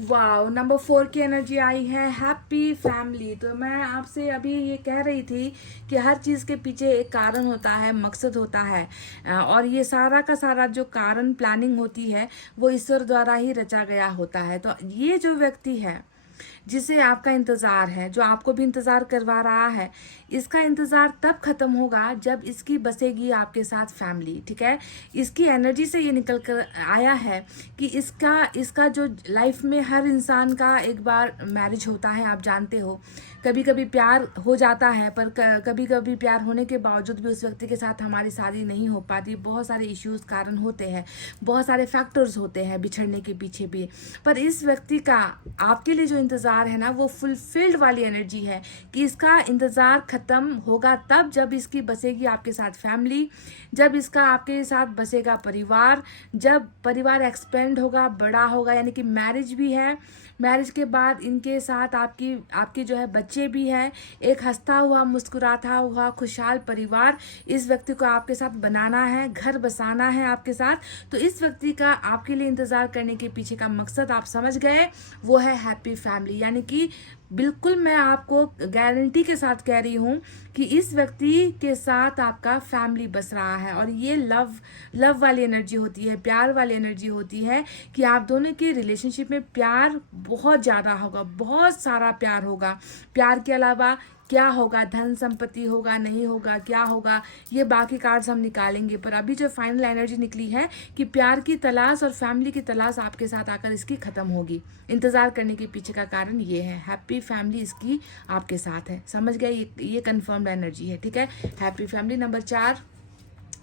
वाओ, नंबर 4 की एनर्जी आई है, हैप्पी फैमिली। तो मैं आपसे अभी ये कह रही थी कि हर चीज़ के पीछे एक कारण होता है, मकसद होता है, और ये सारा का सारा जो कारण प्लानिंग होती है वो ईश्वर द्वारा ही रचा गया होता है। तो ये जो व्यक्ति है जिसे आपका इंतज़ार है, जो आपको भी इंतज़ार करवा रहा है, इसका इंतज़ार तब ख़त्म होगा जब इसकी बसेगी आपके साथ फैमिली, ठीक है। इसकी एनर्जी से ये निकल कर आया है कि इसका जो लाइफ में हर इंसान का एक बार मैरिज होता है, आप जानते हो। कभी कभी प्यार हो जाता है, पर कभी कभी प्यार होने के बावजूद भी उस व्यक्ति के साथ हमारी शादी नहीं हो पाती। बहुत सारे इश्यूज़ कारण होते हैं, बहुत सारे फैक्टर्स होते हैं बिछड़ने के पीछे भी। पर इस व्यक्ति का आपके लिए जो इंतज़ार है ना, वो फुलफिल्ड वाली एनर्जी है कि इसका इंतज़ार ख़त्म होगा तब जब इसकी बसेगी आपके साथ फैमिली, जब इसका आपके साथ बसेगा परिवार, जब परिवार एक्सपेंड होगा, बड़ा होगा, यानी कि मैरिज भी है। मैरिज के बाद इनके साथ आपकी जो है बच्चे भी हैं। एक हंसता हुआ, मुस्कुराता हुआ, खुशहाल परिवार इस व्यक्ति को आपके साथ बनाना है, घर बसाना है आपके साथ। तो इस व्यक्ति का आपके लिए इंतज़ार करने के पीछे का मकसद आप समझ गए, वो है हैप्पी फैमिली। यानी कि बिल्कुल मैं आपको गारंटी के साथ कह रही हूँ कि इस व्यक्ति के साथ आपका फैमिली बस रहा है। और ये लव वाली एनर्जी होती है, प्यार वाली एनर्जी होती है कि आप दोनों के रिलेशनशिप में प्यार बहुत ज़्यादा होगा, बहुत सारा प्यार होगा। प्यार के अलावा क्या होगा, धन संपत्ति होगा, नहीं होगा, क्या होगा, ये बाकी कार्ड्स हम निकालेंगे। पर अभी जो फाइनल एनर्जी निकली है कि प्यार की तलाश और फैमिली की तलाश आपके साथ आकर इसकी ख़त्म होगी। इंतज़ार करने के पीछे का कारण ये है, हैप्पी फैमिली इसकी आपके साथ है। समझ गए, ये कंफर्म्ड एनर्जी है, ठीक है। हैप्पी फैमिली नंबर 4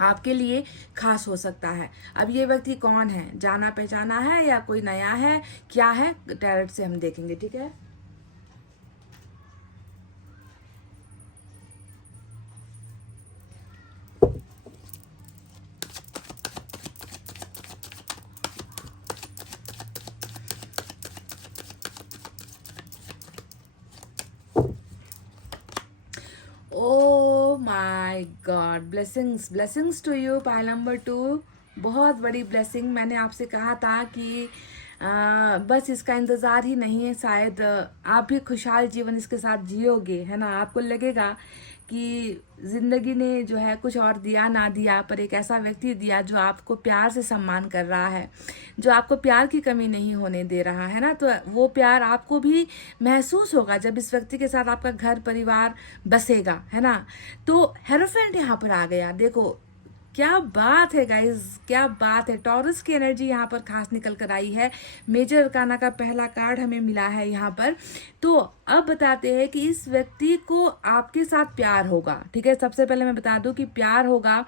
आपके लिए खास हो सकता है। अब ये व्यक्ति कौन है, जाना पहचाना है या कोई नया है, क्या है, टैरोट से हम देखेंगे, ठीक है। Oh my God, blessings, blessings to you, pile number 2। बहुत बड़ी ब्लेसिंग। मैंने आपसे कहा था कि बस इसका इंतज़ार ही नहीं है, शायद आप भी खुशहाल जीवन इसके साथ जियोगे, है ना। आपको लगेगा कि ज़िंदगी ने जो है कुछ और दिया ना दिया, पर एक ऐसा व्यक्ति दिया जो आपको प्यार से सम्मान कर रहा है, जो आपको प्यार की कमी नहीं होने दे रहा है ना। तो वो प्यार आपको भी महसूस होगा जब इस व्यक्ति के साथ आपका घर परिवार बसेगा, है ना। तो हेरोफेंट यहाँ पर आ गया, देखो क्या बात है गाइस, क्या बात है। टॉरस की एनर्जी यहाँ पर खास निकल कर आई है। मेजर अरकाना का पहला कार्ड हमें मिला है यहाँ पर। तो अब बताते हैं कि इस व्यक्ति को आपके साथ प्यार होगा, ठीक है। सबसे पहले मैं बता दूं कि प्यार होगा।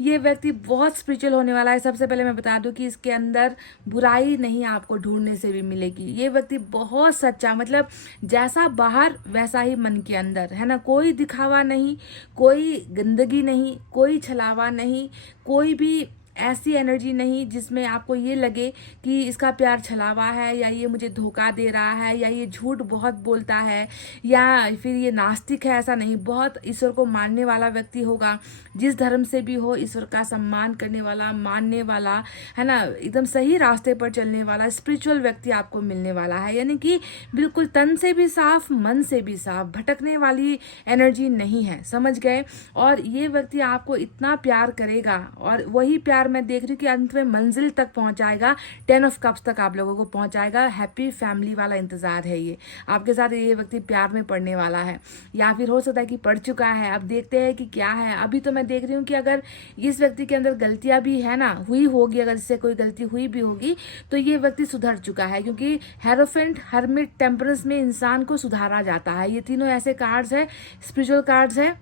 ये व्यक्ति बहुत स्पिरिचुअल होने वाला है। सबसे पहले मैं बता दूं कि इसके अंदर बुराई नहीं आपको ढूंढने से भी मिलेगी। ये व्यक्ति बहुत सच्चा, मतलब जैसा बाहर वैसा ही मन के अंदर, है ना। कोई दिखावा नहीं, कोई गंदगी नहीं, कोई छलावा नहीं, कोई भी ऐसी एनर्जी नहीं जिसमें आपको ये लगे कि इसका प्यार छलावा है, या ये मुझे धोखा दे रहा है, या ये झूठ बहुत बोलता है, या फिर ये नास्तिक है। ऐसा नहीं, बहुत ईश्वर को मानने वाला व्यक्ति होगा। जिस धर्म से भी हो, ईश्वर का सम्मान करने वाला, मानने वाला, है ना, एकदम सही रास्ते पर चलने वाला स्पिरिचुअल व्यक्ति आपको मिलने वाला है। यानी कि बिल्कुल तन से भी साफ, मन से भी साफ, भटकने वाली एनर्जी नहीं है, समझ गए। और ये व्यक्ति आपको इतना प्यार करेगा, और वही प्यार मैं देख रही हूँ कि अंत में मंजिल तक पहुंचाएगा। 10 ऑफ कप्स तक आप लोगों को पहुंचाएगा। हैप्पी फैमिली वाला इंतजार है ये आपके साथ। ये व्यक्ति प्यार में पड़ने वाला है, या फिर हो सकता है कि पड़ चुका है। अब देखते हैं कि क्या है। अभी तो मैं देख रही हूँ कि अगर इस व्यक्ति के अंदर गलतियां भी है ना, हुई होगी, अगर इससे कोई गलती हुई भी होगी, तो ये व्यक्ति सुधर चुका है। क्योंकि हेरोफेंट, हर्मिट, टेम्परेंस में इंसान को सुधारा जाता है। ये तीनों ऐसे कार्ड्स है, स्पिरिचुअल कार्ड्स है,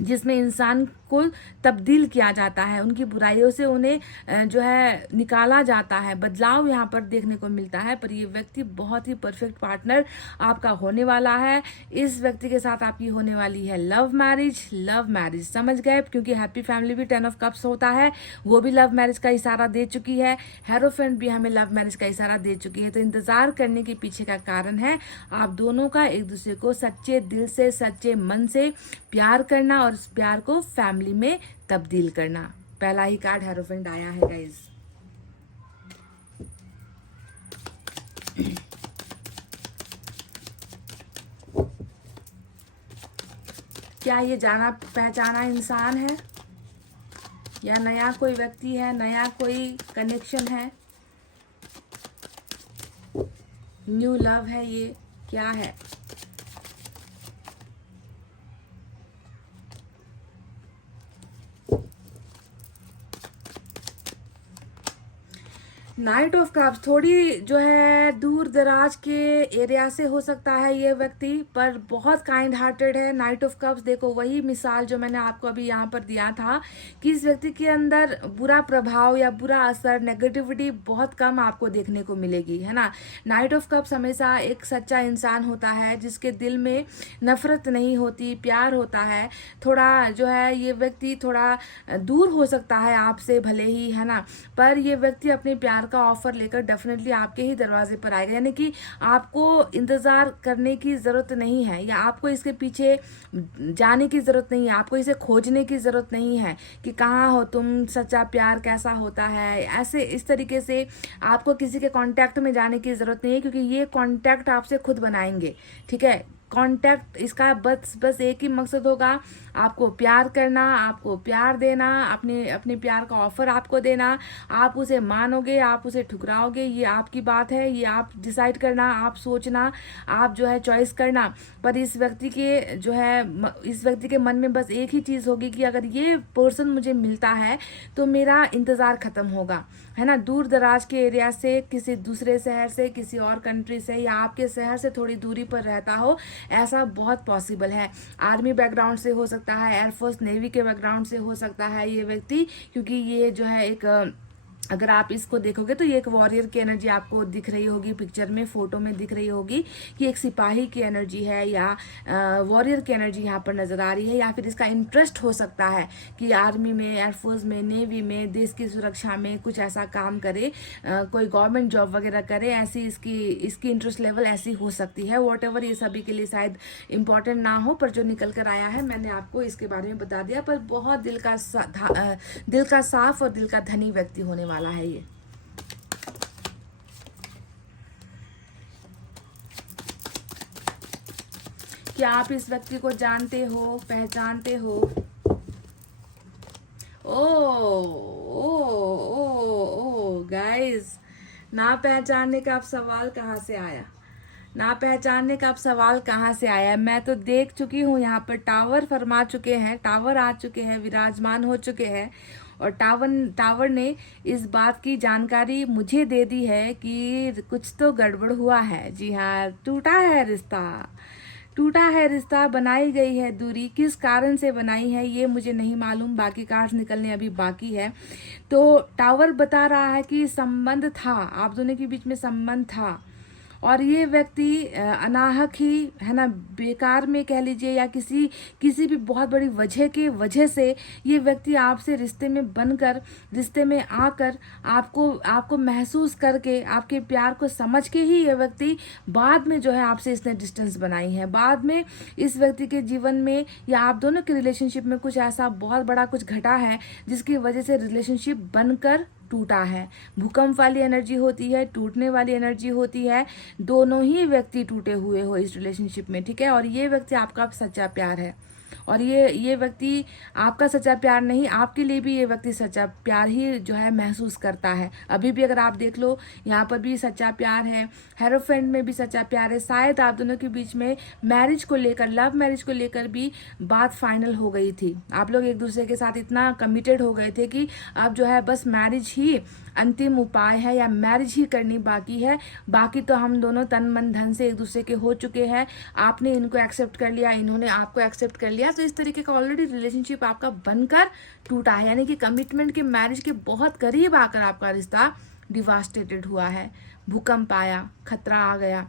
जिसमें इंसान को तब्दील किया जाता है, उनकी बुराइयों से उन्हें जो है निकाला जाता है। बदलाव यहाँ पर देखने को मिलता है। पर ये व्यक्ति बहुत ही परफेक्ट पार्टनर आपका होने वाला है। इस व्यक्ति के साथ आपकी होने वाली है लव मैरिज। लव मैरिज, समझ गए, क्योंकि हैप्पी फैमिली भी 10 ऑफ कप्स होता है, वो भी लव मैरिज का इशारा दे चुकी है। हेरोफेंट भी हमें लव मैरिज का इशारा दे चुकी है। तो इंतजार करने के पीछे का कारण है आप दोनों का एक दूसरे को सच्चे दिल से, सच्चे मन से प्यार करना, और उस प्यार को फैमिली में तब्दील करना। पहला ही कार्ड हेरोफेंट आया है गाइस। क्या ये जाना पहचाना इंसान है, या नया कोई व्यक्ति है, नया कोई कनेक्शन है, न्यू लव है, ये क्या है। नाइट ऑफ कप्स, थोड़ी जो है दूर दराज के एरिया से हो सकता है ये व्यक्ति, पर बहुत काइंड हार्टेड है। नाइट ऑफ कप्स, देखो वही मिसाल जो मैंने आपको अभी यहाँ पर दिया था कि इस व्यक्ति के अंदर बुरा प्रभाव या बुरा असर, नेगेटिविटी बहुत कम आपको देखने को मिलेगी, है ना। नाइट ऑफ कप्स हमेशा एक सच्चा इंसान होता है जिसके दिल में नफरत नहीं होती, प्यार होता है। थोड़ा जो है ये व्यक्ति थोड़ा दूर हो सकता है आपसे भले ही, है ना, पर ये व्यक्ति अपने प्यार का ऑफर लेकर डेफिनेटली आपके ही दरवाजे पर आएगा। यानी कि आपको इंतजार करने की जरूरत नहीं है, या आपको इसके पीछे जाने की जरूरत नहीं है, आपको इसे खोजने की जरूरत नहीं है कि कहाँ हो तुम, सच्चा प्यार कैसा होता है। ऐसे इस तरीके से आपको किसी के कांटेक्ट में जाने की जरूरत नहीं है, क्योंकि ये कांटेक्ट आपसे खुद बनाएंगे, ठीक है। कांटेक्ट इसका बस एक ही मकसद होगा, आपको प्यार करना, आपको प्यार देना, अपने प्यार का ऑफर आपको देना। आप उसे मानोगे, आप उसे ठुकराओगे, ये आपकी बात है, ये आप डिसाइड करना, आप सोचना, आप जो है चॉइस करना। पर इस व्यक्ति के मन में बस एक ही चीज़ होगी कि अगर ये पर्सन मुझे मिलता है तो मेरा इंतज़ार ख़त्म होगा, है ना। दूर दराज के एरिया से, किसी दूसरे शहर से, किसी और कंट्री से, या आपके शहर से थोड़ी दूरी पर रहता हो, ऐसा बहुत पॉसिबल है। आर्मी बैकग्राउंड से हो सकता है, एयरफोर्स नेवी के बैकग्राउंड से हो सकता है ये व्यक्ति, क्योंकि ये जो है एक अगर आप इसको देखोगे तो ये एक वॉरियर की एनर्जी आपको दिख रही होगी, पिक्चर में फोटो में दिख रही होगी कि एक सिपाही की एनर्जी है या वॉरियर की एनर्जी यहाँ पर नजर आ रही है। या फिर इसका इंटरेस्ट हो सकता है कि आर्मी में, एयरफोर्स में, नेवी में, देश की सुरक्षा में कुछ ऐसा काम करे, कोई गवर्नमेंट जॉब वगैरह करे, ऐसी इसकी इंटरेस्ट लेवल ऐसी हो सकती है। वॉट एवर, ये सभी के लिए शायद इम्पोर्टेंट ना हो, पर जो निकल कर आया है मैंने आपको इसके बारे में बता दिया। पर बहुत दिल का साफ और दिल का धनी व्यक्ति होने वाला है ये। क्या आप इस व्यक्ति को जानते हो, पहचानते हो? ओ ओ गाइस, ना पहचानने का अब सवाल कहाँ से आया? ना पहचानने का अब सवाल कहाँ से आया? मैं तो देख चुकी हूँ, यहाँ पर टावर फरमा चुके हैं, टावर आ चुके हैं, विराजमान हो चुके हैं, और टावर ने इस बात की जानकारी मुझे दे दी है कि कुछ तो गड़बड़ हुआ है। जी हाँ, टूटा है रिश्ता, टूटा है रिश्ता, बनाई गई है दूरी। किस कारण से बनाई है ये मुझे नहीं मालूम, बाकी कार्ड्स निकलने अभी बाकी है। तो टावर बता रहा है कि संबंध था, आप दोनों के बीच में संबंध था, और ये व्यक्ति अनाहक ही है ना, बेकार में कह लीजिए, या किसी भी बहुत बड़ी वजह से ये व्यक्ति आपसे रिश्ते में बनकर, रिश्ते में आकर आपको महसूस करके, आपके प्यार को समझ के ही ये व्यक्ति बाद में जो है आपसे इसने डिस्टेंस बनाई है। बाद में इस व्यक्ति के जीवन में या आप दोनों के रिलेशनशिप में कुछ ऐसा बहुत बड़ा कुछ घटा है जिसकी वजह से रिलेशनशिप बनकर टूटा है। भूकंप वाली एनर्जी होती है, टूटने वाली एनर्जी होती है, दोनों ही व्यक्ति टूटे हुए हो इस रिलेशनशिप में, ठीक है। और ये व्यक्ति आपका सच्चा प्यार है, और ये व्यक्ति आपका सच्चा प्यार नहीं, आपके लिए भी ये व्यक्ति सच्चा प्यार ही जो है महसूस करता है। अभी भी अगर आप देख लो, यहाँ पर भी सच्चा प्यार है, हेरोफेंट में भी सच्चा प्यार है। शायद आप दोनों के बीच में मैरिज को लेकर, लव मैरिज को लेकर भी बात फाइनल हो गई थी। आप लोग एक दूसरे के साथ इतना कमिटेड हो गए थे कि अब जो है बस मैरिज ही अंतिम उपाय है, या मैरिज ही करनी बाकी है। बाकी तो हम दोनों तन मन धन से एक दूसरे के हो चुके हैं। आपने इनको एक्सेप्ट कर लिया, इन्होंने आपको एक्सेप्ट कर लिया, तो इस तरीके का ऑलरेडी रिलेशनशिप आपका बनकर टूटा है। यानी कि कमिटमेंट के, मैरिज के बहुत करीब आकर आपका रिश्ता डिवास्टेटेड हुआ है। भूकंप आया, खतरा आ गया,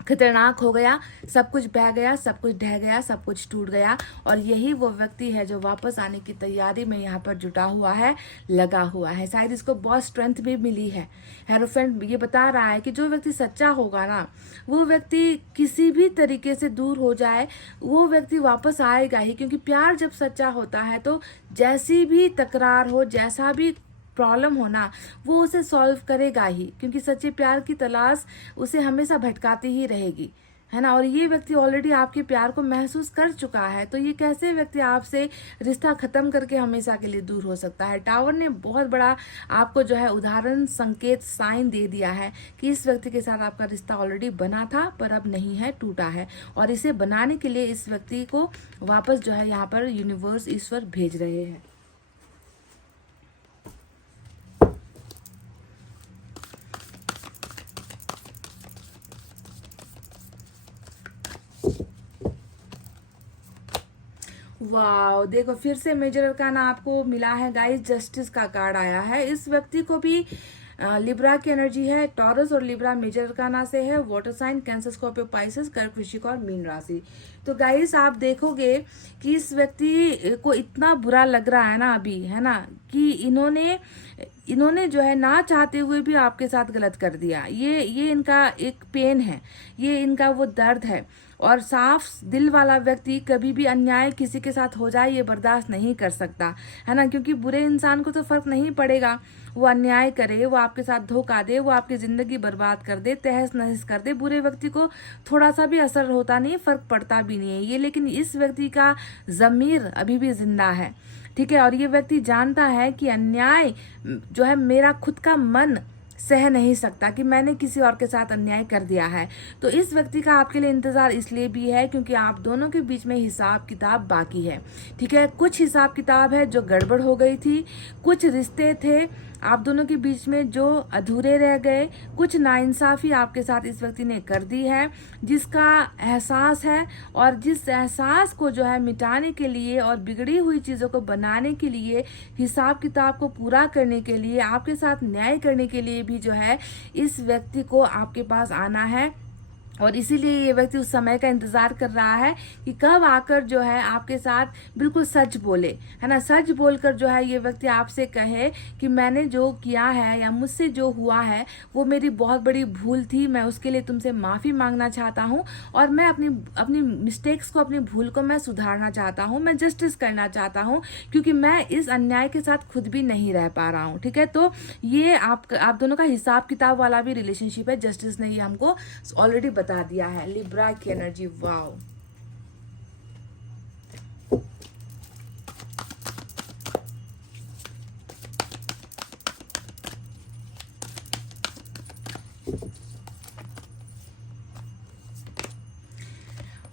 खतरनाक हो गया, सब कुछ बह गया, सब कुछ ढह गया, सब कुछ टूट गया। और यही वो व्यक्ति है जो वापस आने की तैयारी में यहाँ पर जुटा हुआ है, लगा हुआ है। शायद इसको बहुत स्ट्रेंथ भी मिली है। हेरोफेंट ये बता रहा है कि जो व्यक्ति सच्चा होगा ना, वो व्यक्ति किसी भी तरीके से दूर हो जाए, वो व्यक्ति वापस आएगा ही। क्योंकि प्यार जब सच्चा होता है तो जैसी भी तकरार हो, जैसा भी प्रॉब्लम हो ना, वो उसे सॉल्व करेगा ही, क्योंकि सच्चे प्यार की तलाश उसे हमेशा भटकाती ही रहेगी, है ना। और ये व्यक्ति ऑलरेडी आपके प्यार को महसूस कर चुका है, तो ये कैसे व्यक्ति आपसे रिश्ता खत्म करके हमेशा के लिए दूर हो सकता है? टावर ने बहुत बड़ा आपको जो है उदाहरण, संकेत, साइन दे दिया है कि इस व्यक्ति के साथ आपका रिश्ता ऑलरेडी बना था, पर अब नहीं है, टूटा है। और इसे बनाने के लिए इस व्यक्ति को वापस जो है यहाँ पर यूनिवर्स, ईश्वर भेज रहे हैं। वाओ, देखो फिर से मेजर अरकाना आपको मिला है गाइस, जस्टिस का कार्ड आया है। इस व्यक्ति को भी लिब्रा की एनर्जी है, टॉरस और लिब्रा मेजर अरकाना से है, water sign, Cancer, Scorpio, Pisces, कर्क, वृश्चिक और मीन राशि। तो गाइस आप देखोगे कि इस व्यक्ति को इतना बुरा लग रहा है ना अभी, है ना, कि इन्होंने जो है ना चाहते हुए भी आपके साथ गलत कर दिया। ये इनका एक पेन है, ये इनका वो दर्द है। और साफ दिल वाला व्यक्ति कभी भी अन्याय किसी के साथ हो जाए ये बर्दाश्त नहीं कर सकता, है ना। क्योंकि बुरे इंसान को तो फर्क नहीं पड़ेगा, वो अन्याय करे, वो आपके साथ धोखा दे, वो आपकी जिंदगी बर्बाद कर दे, तहस नहस कर दे, बुरे व्यक्ति को थोड़ा सा भी असर होता नहीं, फर्क पड़ता भी नहीं है ये। लेकिन इस व्यक्ति का जमीर अभी भी जिंदा है, ठीक है। और ये व्यक्ति जानता है कि अन्याय जो है मेरा खुद का मन सह नहीं सकता, कि मैंने किसी और के साथ अन्याय कर दिया है। तो इस व्यक्ति का आपके लिए इंतजार इसलिए भी है क्योंकि आप दोनों के बीच में हिसाब किताब बाकी है, ठीक है। कुछ हिसाब किताब है जो गड़बड़ हो गई थी, कुछ रिश्ते थे आप दोनों के बीच में जो अधूरे रह गए, कुछ नाइंसाफ़ी आपके साथ इस व्यक्ति ने कर दी है, जिसका एहसास है, और जिस एहसास को जो है मिटाने के लिए और बिगड़ी हुई चीज़ों को बनाने के लिए, हिसाब किताब को पूरा करने के लिए, आपके साथ न्याय करने के लिए भी जो है इस व्यक्ति को आपके पास आना है। और इसीलिए ये व्यक्ति उस समय का इंतजार कर रहा है कि कब आकर जो है आपके साथ बिल्कुल सच बोले, है ना। सच बोलकर जो है ये व्यक्ति आपसे कहे कि मैंने जो किया है या मुझसे जो हुआ है वो मेरी बहुत बड़ी भूल थी, मैं उसके लिए तुमसे माफ़ी मांगना चाहता हूँ, और मैं अपनी अपनी मिस्टेक्स को, अपनी भूल को मैं सुधारना चाहता हूँ, मैं जस्टिस करना चाहता हूँ, क्योंकि मैं इस अन्याय के साथ खुद भी नहीं रह पा रहा हूँ। ठीक है, तो ये आप दोनों का हिसाब किताब वाला भी रिलेशनशिप है। जस्टिस ने ये हमको ऑलरेडी बता दिया है। लिब्रा की एनर्जी, वाओ।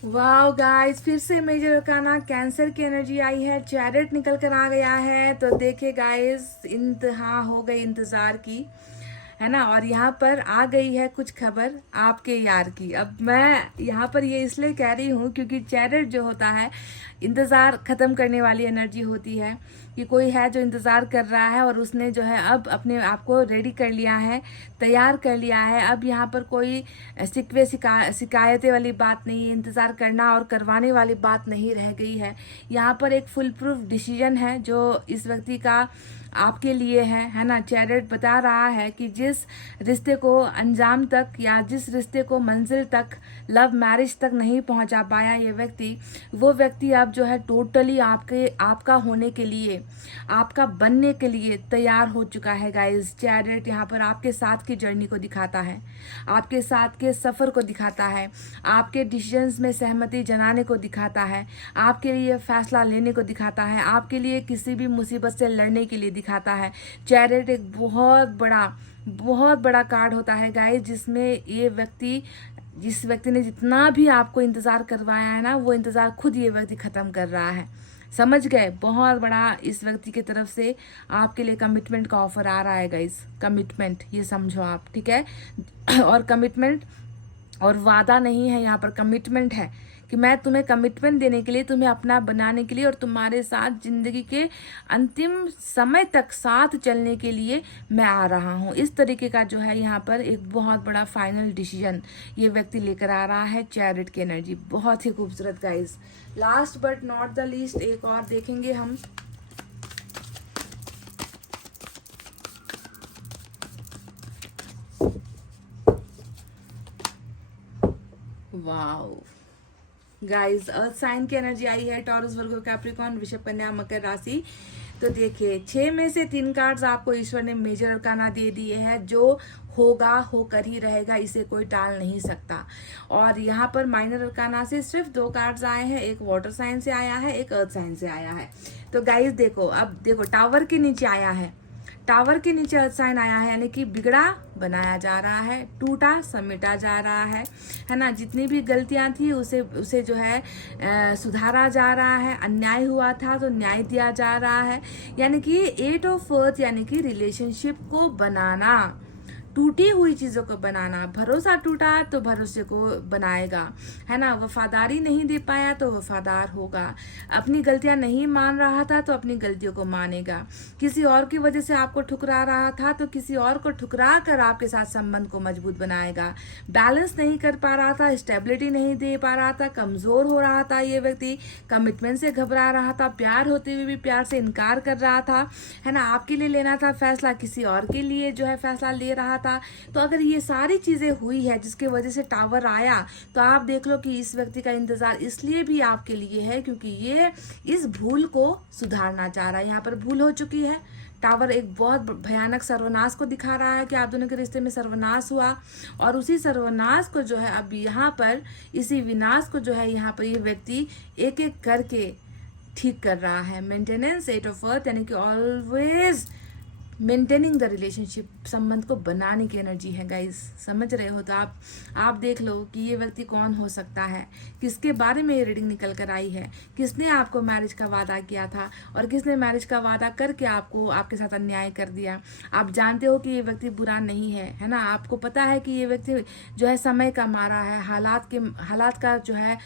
वाओ गाइस, फिर से मेजर अरकाना कैंसर की एनर्जी आई है, चैरिट निकल कर आ गया है। तो देखिए गाइस, इंतहा हो गई इंतजार की, है ना। और यहाँ पर आ गई है कुछ खबर आपके यार की। अब मैं यहाँ पर ये इसलिए कह रही हूँ क्योंकि चैरिट जो होता है इंतज़ार ख़त्म करने वाली एनर्जी होती है, कि कोई है जो इंतज़ार कर रहा है और उसने जो है अब अपने आप को रेडी कर लिया है, तैयार कर लिया है। अब यहाँ पर कोई शिकवे शिकायतें वाली बात नहीं है, इंतज़ार करना और करवाने वाली बात नहीं रह गई है। यहाँ पर एक फुल प्रूफ डिसीजन है जो इस व्यक्ति का आपके लिए है ना। चैरिट बता रहा है कि जिस रिश्ते को अंजाम तक या जिस रिश्ते को मंजिल तक, लव मैरिज तक नहीं पहुंचा पाया ये व्यक्ति, वो व्यक्ति अब जो है टोटली आपका होने के लिए, आपका बनने के लिए तैयार हो चुका है गाइस। चैरिट यहाँ पर आपके साथ की जर्नी को दिखाता है, आपके साथ के सफ़र को दिखाता है, आपके डिसीजंस में सहमति जनाने को दिखाता है, आपके लिए फैसला लेने को दिखाता है, आपके लिए किसी भी मुसीबत से लड़ने के लिए दिखाता है। चैरिट एक बहुत बड़ा कार्ड होता है गाइस, जिसमें ये व्यक्ति, जिस व्यक्ति ने जितना भी आपको इंतज़ार करवाया है ना, वो इंतज़ार खुद ये व्यक्ति ख़त्म कर रहा है। समझ गए, बहुत बड़ा इस व्यक्ति की तरफ से आपके लिए कमिटमेंट का ऑफर आ रहा है गाइस। कमिटमेंट, ये समझो आप, ठीक है। और कमिटमेंट और वादा नहीं है, यहाँ पर कमिटमेंट है कि मैं तुम्हें कमिटमेंट देने के लिए, तुम्हें अपना बनाने के लिए और तुम्हारे साथ ज़िंदगी के अंतिम समय तक साथ चलने के लिए मैं आ रहा हूँ। इस तरीके का जो है यहाँ पर एक बहुत बड़ा फाइनल डिसीजन ये व्यक्ति लेकर आ रहा है। चैरिट की एनर्जी बहुत ही खूबसूरत guys. Last but not the least एक और देखेंगे हम। वाओ गाइस, अर्थ साइन की एनर्जी आई है, टॉरस, वर्गो, कैप्रिकॉर्न, वृषभ, कन्या, मकर राशि। तो देखिए 6 में से 3 कार्ड्स आपको ईश्वर ने मेजर अरकाना दे दिए हैं। जो होगा होकर ही रहेगा, इसे कोई टाल नहीं सकता। और यहाँ पर माइनर अरकाना से सिर्फ 2 कार्ड्स आए हैं, एक वाटर साइन से आया है, एक अर्थ साइन से आया है। तो गाइस देखो, अब देखो टावर के नीचे आया है, टावर के नीचे अर्थ साइन आया है, यानी कि बिगड़ा बनाया जा रहा है, टूटा समेटा जा रहा है ना। जितनी भी गलतियां थी उसे जो है सुधारा जा रहा है। अन्याय हुआ था तो न्याय दिया जा रहा है, यानी कि 8 ऑफ अर्थ, यानी कि रिलेशनशिप को बनाना, टूटी हुई चीज़ों को बनाना। भरोसा टूटा तो भरोसे को बनाएगा, है ना। वफादारी नहीं दे पाया तो वफादार होगा। अपनी गलतियां नहीं मान रहा था तो अपनी गलतियों को मानेगा। किसी और की वजह से आपको ठुकरा रहा था तो किसी और को ठुकरा कर आपके साथ संबंध को मजबूत बनाएगा। बैलेंस नहीं कर पा रहा था, स्टेबिलिटी नहीं दे पा रहा था, कमज़ोर हो रहा था ये व्यक्ति, कमिटमेंट से घबरा रहा था, प्यार होते हुए भी प्यार से इनकार कर रहा था, है ना। आपके लिए लेना था फैसला, किसी और के लिए जो है फैसला ले रहा था। तो अगर ये सारी चीजें हुई है जिसकी वजह से टावर आया, तो आप देख लो कि इस व्यक्ति का इंतजार इसलिए भी आपके लिए है क्योंकि ये इस भूल को सुधारना चाह रहा है। यहाँ पर भूल हो चुकी है। टावर एक बहुत भयानक सर्वनाश को दिखा रहा है कि आप दोनों के रिश्ते में सर्वनाश हुआ, और उसी सर्वनाश को जो है अब यहाँ पर, इसी विनाश को जो है यहाँ पर ये व्यक्ति एक एक करके ठीक कर रहा है। मेंटेनेंस, 8 ऑफ अर्थ, यानी कि ऑलवेज मेंटेनिंग द रिलेशनशिप, संबंध को बनाने की एनर्जी है गाइस। समझ रहे हो? तो आप देख लो कि ये व्यक्ति कौन हो सकता है, किसके बारे में ये रीडिंग निकल कर आई है, किसने आपको मैरिज का वादा किया था और किसने मैरिज का वादा करके आपको आपके साथ अन्याय कर दिया। आप जानते हो कि ये व्यक्ति बुरा नहीं है ना। आपको पता है कि ये व्यक्ति जो है समय का मारा है, हालात का जो है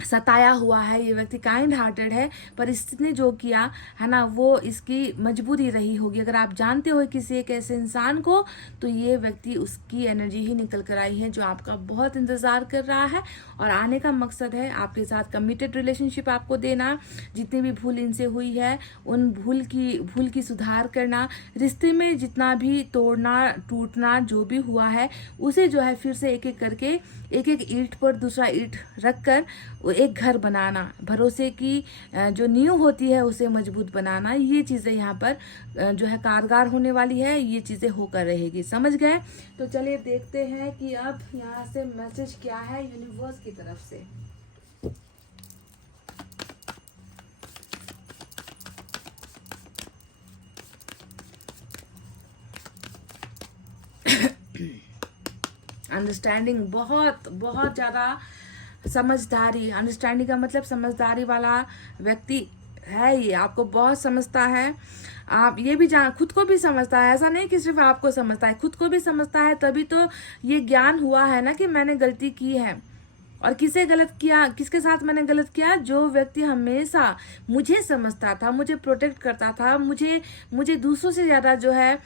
सताया हुआ है। ये व्यक्ति काइंड हार्टेड है, पर इसने जो किया है ना वो इसकी मजबूरी रही होगी। अगर आप जानते हो किसी एक ऐसे इंसान को, तो ये व्यक्ति उसकी एनर्जी ही निकल कर आई है जो आपका बहुत इंतज़ार कर रहा है और आने का मकसद है आपके साथ कमिटेड रिलेशनशिप आपको देना। जितनी भी भूल इनसे हुई है उन भूल की सुधार करना, रिश्ते में जितना भी तोड़ना टूटना जो भी हुआ है उसे जो है फिर से एक एक करके एक एक ईंट पर दूसरा ईंट रख कर एक घर बनाना, भरोसे की जो नींव होती है उसे मजबूत बनाना। ये चीज़ें यहाँ पर जो है कारगर होने वाली है, ये चीज़ें होकर रहेगी। समझ गए? तो चलिए देखते हैं कि अब यहाँ से मैसेज क्या है यूनिवर्स की तरफ से। अंडरस्टैंडिंग, बहुत बहुत ज़्यादा समझदारी। अंडरस्टैंडिंग का मतलब समझदारी वाला व्यक्ति है। ये आपको बहुत समझता है। आप ये भी खुद को भी समझता है। ऐसा नहीं कि सिर्फ आपको समझता है, खुद को भी समझता है। तभी तो ये ज्ञान हुआ है ना कि मैंने गलती की है और किसे गलत किया, किसके साथ मैंने गलत किया। जो व्यक्ति हमेशा मुझे समझता था, मुझे प्रोटेक्ट करता था, मुझे दूसरों से ज़्यादा जो है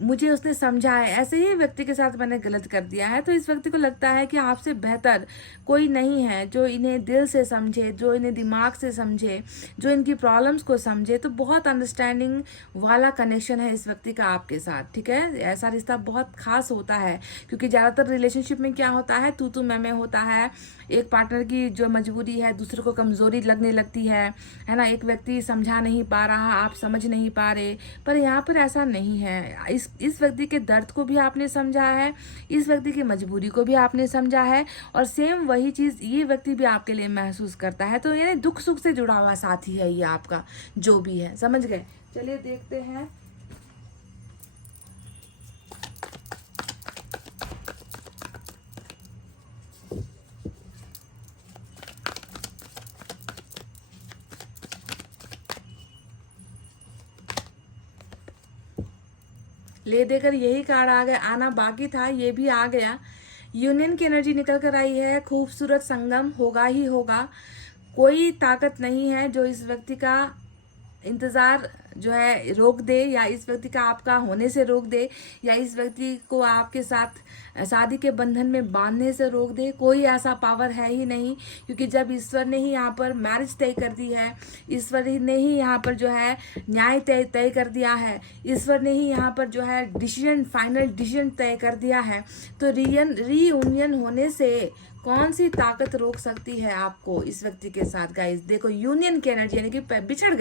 मुझे उसने समझा है, ऐसे ही व्यक्ति के साथ मैंने गलत कर दिया है। तो इस व्यक्ति को लगता है कि आपसे बेहतर कोई नहीं है जो इन्हें दिल से समझे, जो इन्हें दिमाग से समझे, जो इनकी प्रॉब्लम्स को समझे। तो बहुत अंडरस्टैंडिंग वाला कनेक्शन है इस व्यक्ति का आपके साथ। ठीक है, ऐसा रिश्ता बहुत खास होता है क्योंकि ज़्यादातर रिलेशनशिप में क्या होता है, तू मैं होता है। एक पार्टनर की जो मजबूरी है दूसरे को कमजोरी लगने लगती है ना। एक व्यक्ति समझा नहीं पा रहा, आप समझ नहीं पा रहे, पर यहाँ पर ऐसा नहीं है। इस व्यक्ति के दर्द को भी आपने समझा है, इस व्यक्ति की मजबूरी को भी आपने समझा है और सेम वही चीज़ ये व्यक्ति भी आपके लिए महसूस करता है। तो यानी दुख सुख से जुड़ा हुआ साथी है ये आपका, जो भी है। समझ गए? चलिए देखते हैं। ले देकर यही कार्ड आ गया, आना बाकी था, ये भी आ गया। यूनियन की एनर्जी निकल कर आई है। खूबसूरत संगम होगा ही होगा। कोई ताकत नहीं है जो इस व्यक्ति का इंतज़ार जो है रोक दे, या इस व्यक्ति का आपका होने से रोक दे, या इस व्यक्ति को आपके साथ शादी के बंधन में बांधने से रोक दे। कोई ऐसा पावर है ही नहीं, क्योंकि जब ईश्वर ने ही यहाँ पर मैरिज तय कर दी है, ईश्वर ने ही यहाँ पर जो है न्याय तय कर दिया है, ईश्वर ने ही यहाँ पर जो है फाइनल डिसीजन तय कर दिया है, तो रीयूनियन होने से कौन सी ताकत रोक सकती है आपको इस व्यक्ति के साथ। गाइस देखो, यूनियन की एनर्जी, यानी कि बिछड़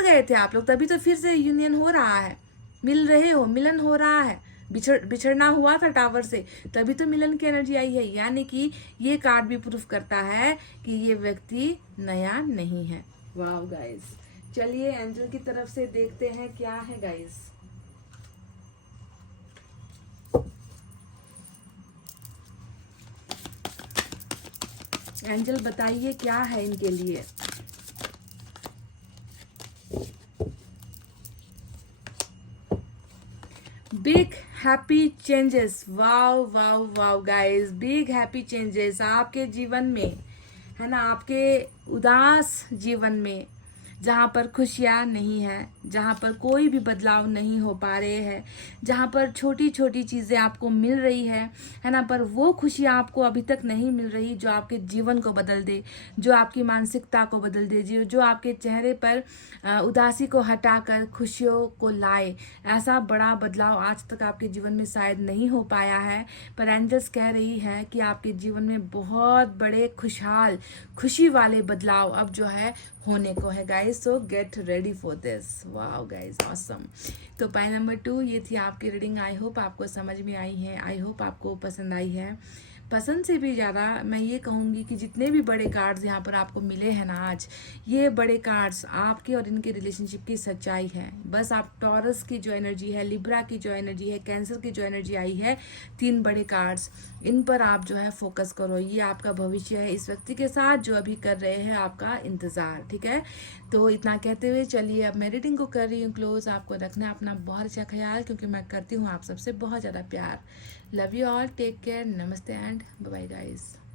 गए थे आप लोग, तभी तो फिर से यूनियन हो रहा है, मिलन हो रहा है। बिछड़ना हुआ था टावर से, तभी तो मिलन की एनर्जी आई है। यानी कि ये कार्ड भी प्रूफ करता है कि ये व्यक्ति नया नहीं है। वाह गाइस, चलिए एंजल की तरफ से देखते हैं क्या है गाइस। एंजल बताइए क्या है इनके लिए। Big happy changes. Wow wow wow guys, big happy changes आपके जीवन में है ना। आपके उदास जीवन में जहाँ पर खुशियाँ नहीं है, जहाँ पर कोई भी बदलाव नहीं हो पा रहे हैं, जहाँ पर छोटी छोटी चीज़ें आपको मिल रही है ना, पर वो खुशियाँ आपको अभी तक नहीं मिल रही जो आपके जीवन को बदल दे, जो आपकी मानसिकता को बदल दे, जो आपके चेहरे पर उदासी को हटाकर खुशियों को लाए। ऐसा बड़ा बदलाव आज तक आपके जीवन में शायद नहीं हो पाया है, पर एंजल्स कह रही है कि आपके जीवन में बहुत बड़े खुशी वाले बदलाव अब जो है होने को है guys. So get ready for this. Wow guys, awesome. तो पॉइंट नंबर 2 ये थी आपकी रीडिंग। आई होप आपको समझ में आई है, आई होप आपको पसंद आई है। पसंद से भी ज़्यादा मैं ये कहूँगी कि जितने भी बड़े कार्ड्स यहाँ पर आपको मिले हैं ना आज, ये बड़े कार्ड्स आपके और इनके रिलेशनशिप की सच्चाई है। बस आप टॉरस की जो एनर्जी है, लिब्रा की जो एनर्जी है, कैंसर की जो एनर्जी आई है, 3 बड़े कार्ड्स, इन पर आप जो है फोकस करो। ये आपका भविष्य है इस व्यक्ति के साथ जो अभी कर रहे हैं आपका इंतज़ार, ठीक है। तो इतना कहते हुए चलिए अब मैं रीडिंग को कर रही हूँ क्लोज। आपको रखना अपना बहुत अच्छा ख्याल, क्योंकि मैं करती हूँ आप सबसे बहुत ज़्यादा प्यार। Love you all, take care, नमस्ते एंड बाय बाय गाइस।